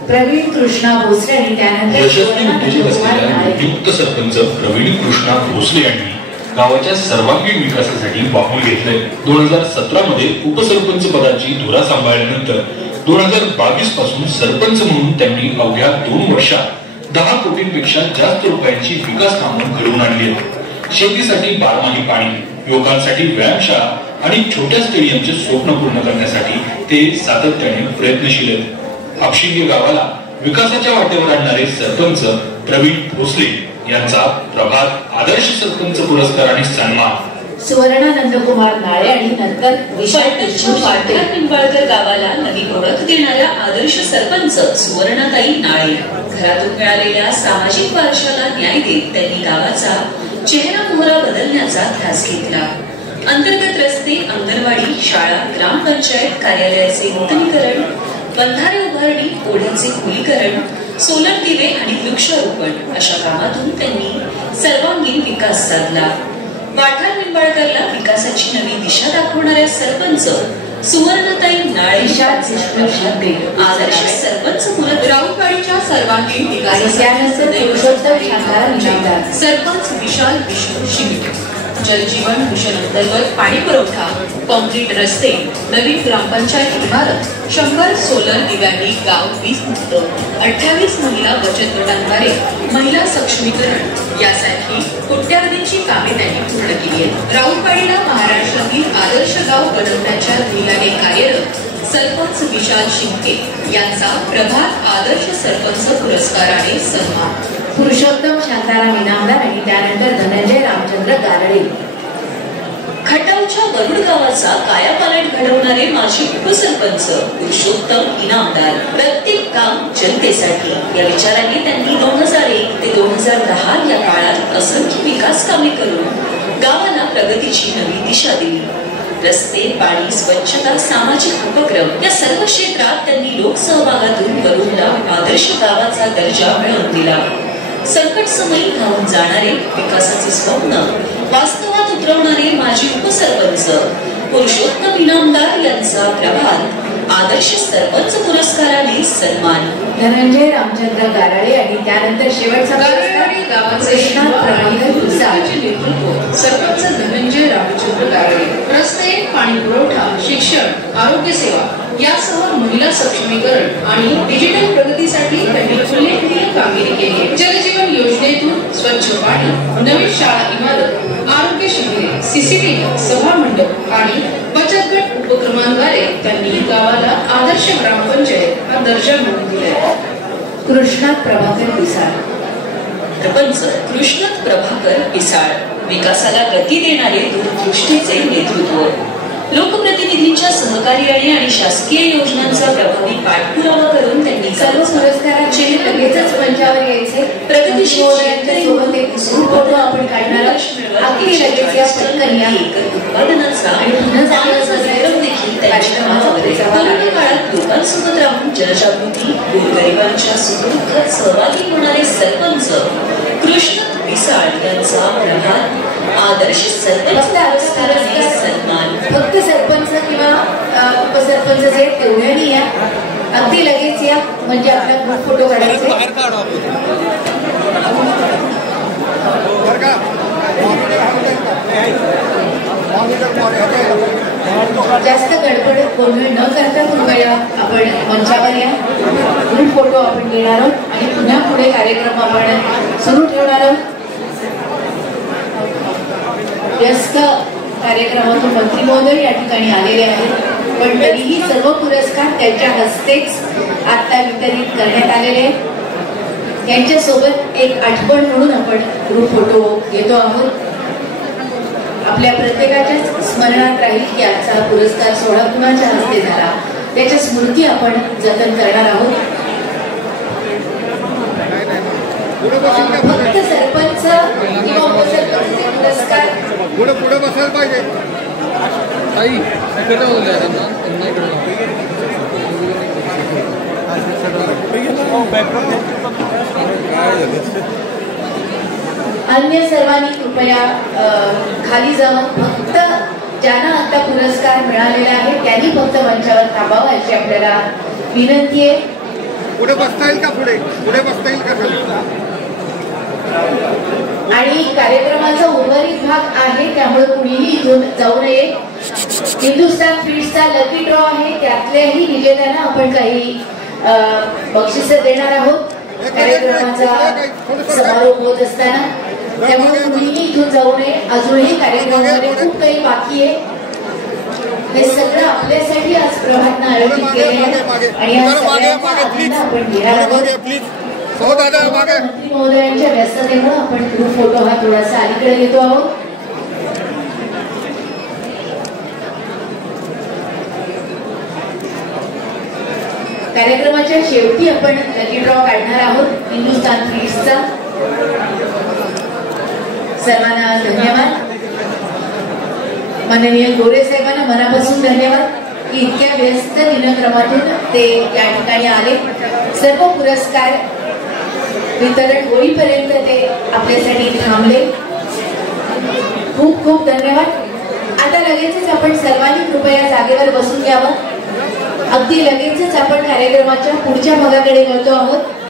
प्रवीण कृष्णा भोसले आणि त्यानंतर यशस्वी उद्योजक असलेल्या नियुक्त सरपंच प्रवीण कृष्णा भोसले यांनी गावाच्या सर्वांगीण विकासासाठी वाहून घेतले. 2017 मध्ये उपसरपंच पदाची धुरा सांभाळल्यानंतर 2022 पासून सरपंच म्हणून त्यांनी अवघ्या 2 वर्षात 10 कोटींपेक्षा जास्त रुपयांची विकास कामं घडवून आणली आहेत. शेतीसाठी बारमाही पाणी, युवकांसाठी व्यायामशाळा आणि छोट्या स्टेडियमचे स्वप्न पूर्ण करण्यासाठी ते सातत्याने प्रयत्नशील आहेत. आपशिंगे गावाला विकासाच्या वाटेवर आणणारे सरपंच प्रवीण भोसले यांचा प्रभात आदर्श सरपंच पुरस्काराने सन्मान. सुवर्णानंदकुमार नाळे आणि नंतर विशाल पिंपळकर गावाला नवी ओळख देणाऱ्या आदर्श सरपंच सुवर्णाताई नाळे. घरातून मिळालेल्या सामाजिक वारशाला न्याय देत त्यांनी गावाचा चेहरा मोहरा बदलण्याचा ध्यास घेतला. अंतर्गत रस्ते, अंगणवाडी, शाळा, ग्रामपंचायत कार्यालयाचे नूतनीकरण, बंधारे उभारणी, ओढ्याचे खुलीकरण, सोलर दिवे आणि वृक्षारोपण अशा कामातून त्यांनी सर्वांगीण विकास साधला. वाठार निंबाळकरला विकासाची नवी दिशा दाखवणाऱ्या सरपंच सुवर्णताई नाळे आदर्श सरपंच राऊतवाडीच्या सर्वांगीण विकासासाठी सरपंच विशाल विष्णू शिंदे. जलजीवन मिशन अंतर्गत पाणी पुरवठा, कॉन्क्रीट रस्ते, नवीन ग्रामपंचायत इमारत, 100 सोलर दिव्यांनी गाव वीज मुक्त, 28 महिला बचत गटांद्वारे महिला सक्षमीकरण यासारखी कोट्यावधींची कामे त्यांनी पूर्ण केली आहेत. राऊतवाडीला महाराष्ट्रातील आदर्श गाव बनवण्याच्या ध्येयाने कार्यरत सरपंच विशाल शिंदे यांचा प्रभात आदर्श सरपंच पुरस्काराने सन्मान. पुरुषोत्तम शांताराम इनामदार आणि त्यानंतर धनंजय रामचंद्र गारडे. खटावच्या वरुड गावाचा कायापालट घडवणारे माजी उपसरपंच पुरुषोत्तम इनामदार. प्रत्येक काम जनतेसाठी या विचाराने त्यांनी 2001 ते 2010 या काळात असंख्य विकास कामे करून गावाला प्रगतीची नवी दिशा दिली. रस्ते, पाणी, स्वच्छता, सामाजिक उपक्रम या सर्व क्षेत्रात त्यांनी लोकसहभागातून वरुडला आदर्श गावाचा दर्जा मिळवून दिला. संकट समयी धावून जाणारे विकासाचे स्वप्न वास्तवात उतरवणारे माजी उपसरपंच पुरुषोत्तम इनामदार यांचा प्रभात आदर्श सरपंच पुरस्काराने सन्मान. धनंजय रामचंद्र गाराळे आणि त्यानंतर शेवटचा गावाचे नेतृत्व सरपंच धनंजय रामचंद्र गाराळे. रस्ते, पाणी पुरवठा, शिक्षण, आरोग्य सेवा यासह महिला सक्षमीकरण आणि डिजिटल प्रगतीसाठी त्यांनी उल्लेखनीय कामगिरी केली. जलजीवन योजनेतून स्वच्छ पाणी, नवीन शाळा इमारत, आरोग्य शिबिरे, सीसीटीव्ही, सभा मंडप आणि बचत गट उपक्रमांद्वारे त्यांनी गावाला आदर्श ग्रामपंचायत हा दर्जा मिळवून दिला. कृष्णात प्रभाकर पिसाळ. सरपंच कृष्णात प्रभाकर पिसाळ विकासाला गती देणारे दूरदृष्टीचे नेतृत्व, लोकप्रतिनिधींच्या सहकार्याने आणि शासकीय योजनांचा प्रभावी पाठपुरावा करून त्यांनी सर्व पुरस्कारांचे लगेचच मंचावर यायचे. प्रगतीशील सोबत एक फोटो आपण काढणार अगदी लगेच या पटकन या उत्पादनाचा आणि देखील त्यांच्या काळात लोकांसोबत राहून जनजागृती, गोरगरिबांच्या सुखदुःखात सहभागी होणारे सरपंच कृष्णात पिसाळ यांचा प्रभात आदर्श सरपंच पुरस्काराने सन्मान. फक्त सरपंच किंवा उपसरपंच जे तेवढ्यानी या, अगदी लगेच या, म्हणजे आपला ग्रुप फोटो काढायचे. जास्त गडबड गोंधळ न करता कृपया आपण मंचावर या. ग्रुप फोटो आपण घेणार आहोत आणि पुन्हा पुढे कार्यक्रम आपण सुरू ठेवणार आहोत. व्यस्त कार्यक्रमातून मंत्री महोदय या ठिकाणी आलेले आहेत, पण तरीही सर्व पुरस्कार त्यांच्या हस्तेच आता वितरित करण्यात आलेले आहेत. त्यांच्यासोबत एक आठवण म्हणून आपण ग्रुप फोटो घेतो आहोत. आपल्या प्रत्येकाच्याच स्मरणात राहील की आजचा पुरस्कार सोहळा कुणाच्या हस्ते झाला, त्याच्या स्मृती आपण जतन करणार आहोत. फक्त सरपंच किंवा उपसरपंचचे पुरस्कार पुढे बसायला पाहिजे. अन्य सर्वांनी कृपया खाली जाऊन फक्त ज्यांना आता पुरस्कार मिळालेला आहे त्यांनी फक्त मंचावर थांबावं अशी आपल्याला विनंती आहे. पुढे बसता येईल का? पुढे बसता येईल का? आणि कार्यक्रमाचा उर्वरित भाग आहे, त्यामुळे कुणीही इथून जाऊ नये. हिंदुस्थान फीड्सचा लकी ड्रॉ आहे, त्यातल्याही विजेत्यांना आपण काही बक्षिसे देणार आहोत कार्यक्रमाचा समारोप होत असताना. त्यामुळे कुणीही इथून जाऊ नये. अजूनही कार्यक्रमामध्ये खूप काही बाकी आहे. हे सगळं आपल्यासाठी आज प्रभातनं आयोजित केले आहे आणि या सगळ्यांचा आनंद आपण घेणार आहोत. मंत्री महोदयांच्या व्यस्ततेमुळे आपण ग्रुप फोटो हा थोडासा अलीकडे घेतो आहोत. कार्यक्रमाच्या शेवटी आपण लकी ड्रॉ काढणार आहोत हिंदुस्थान फीड्सचा. सर्वांना धन्यवाद. माननीय गोरे साहेबांना मनापासून धन्यवाद की इतक्या व्यस्त दिनक्रमातून ते या ठिकाणी आले. सर्व पुरस्कार वितरण होईपर्यंत ते आपल्यासाठी थांबले. खूप खूप धन्यवाद. आता लगेचच आपण सर्वांनी कृपया जागेवर बसून घ्यावं. अगदी लगेचच आपण कार्यक्रमाच्या पुढच्या भागाकडे वळतो आहोत.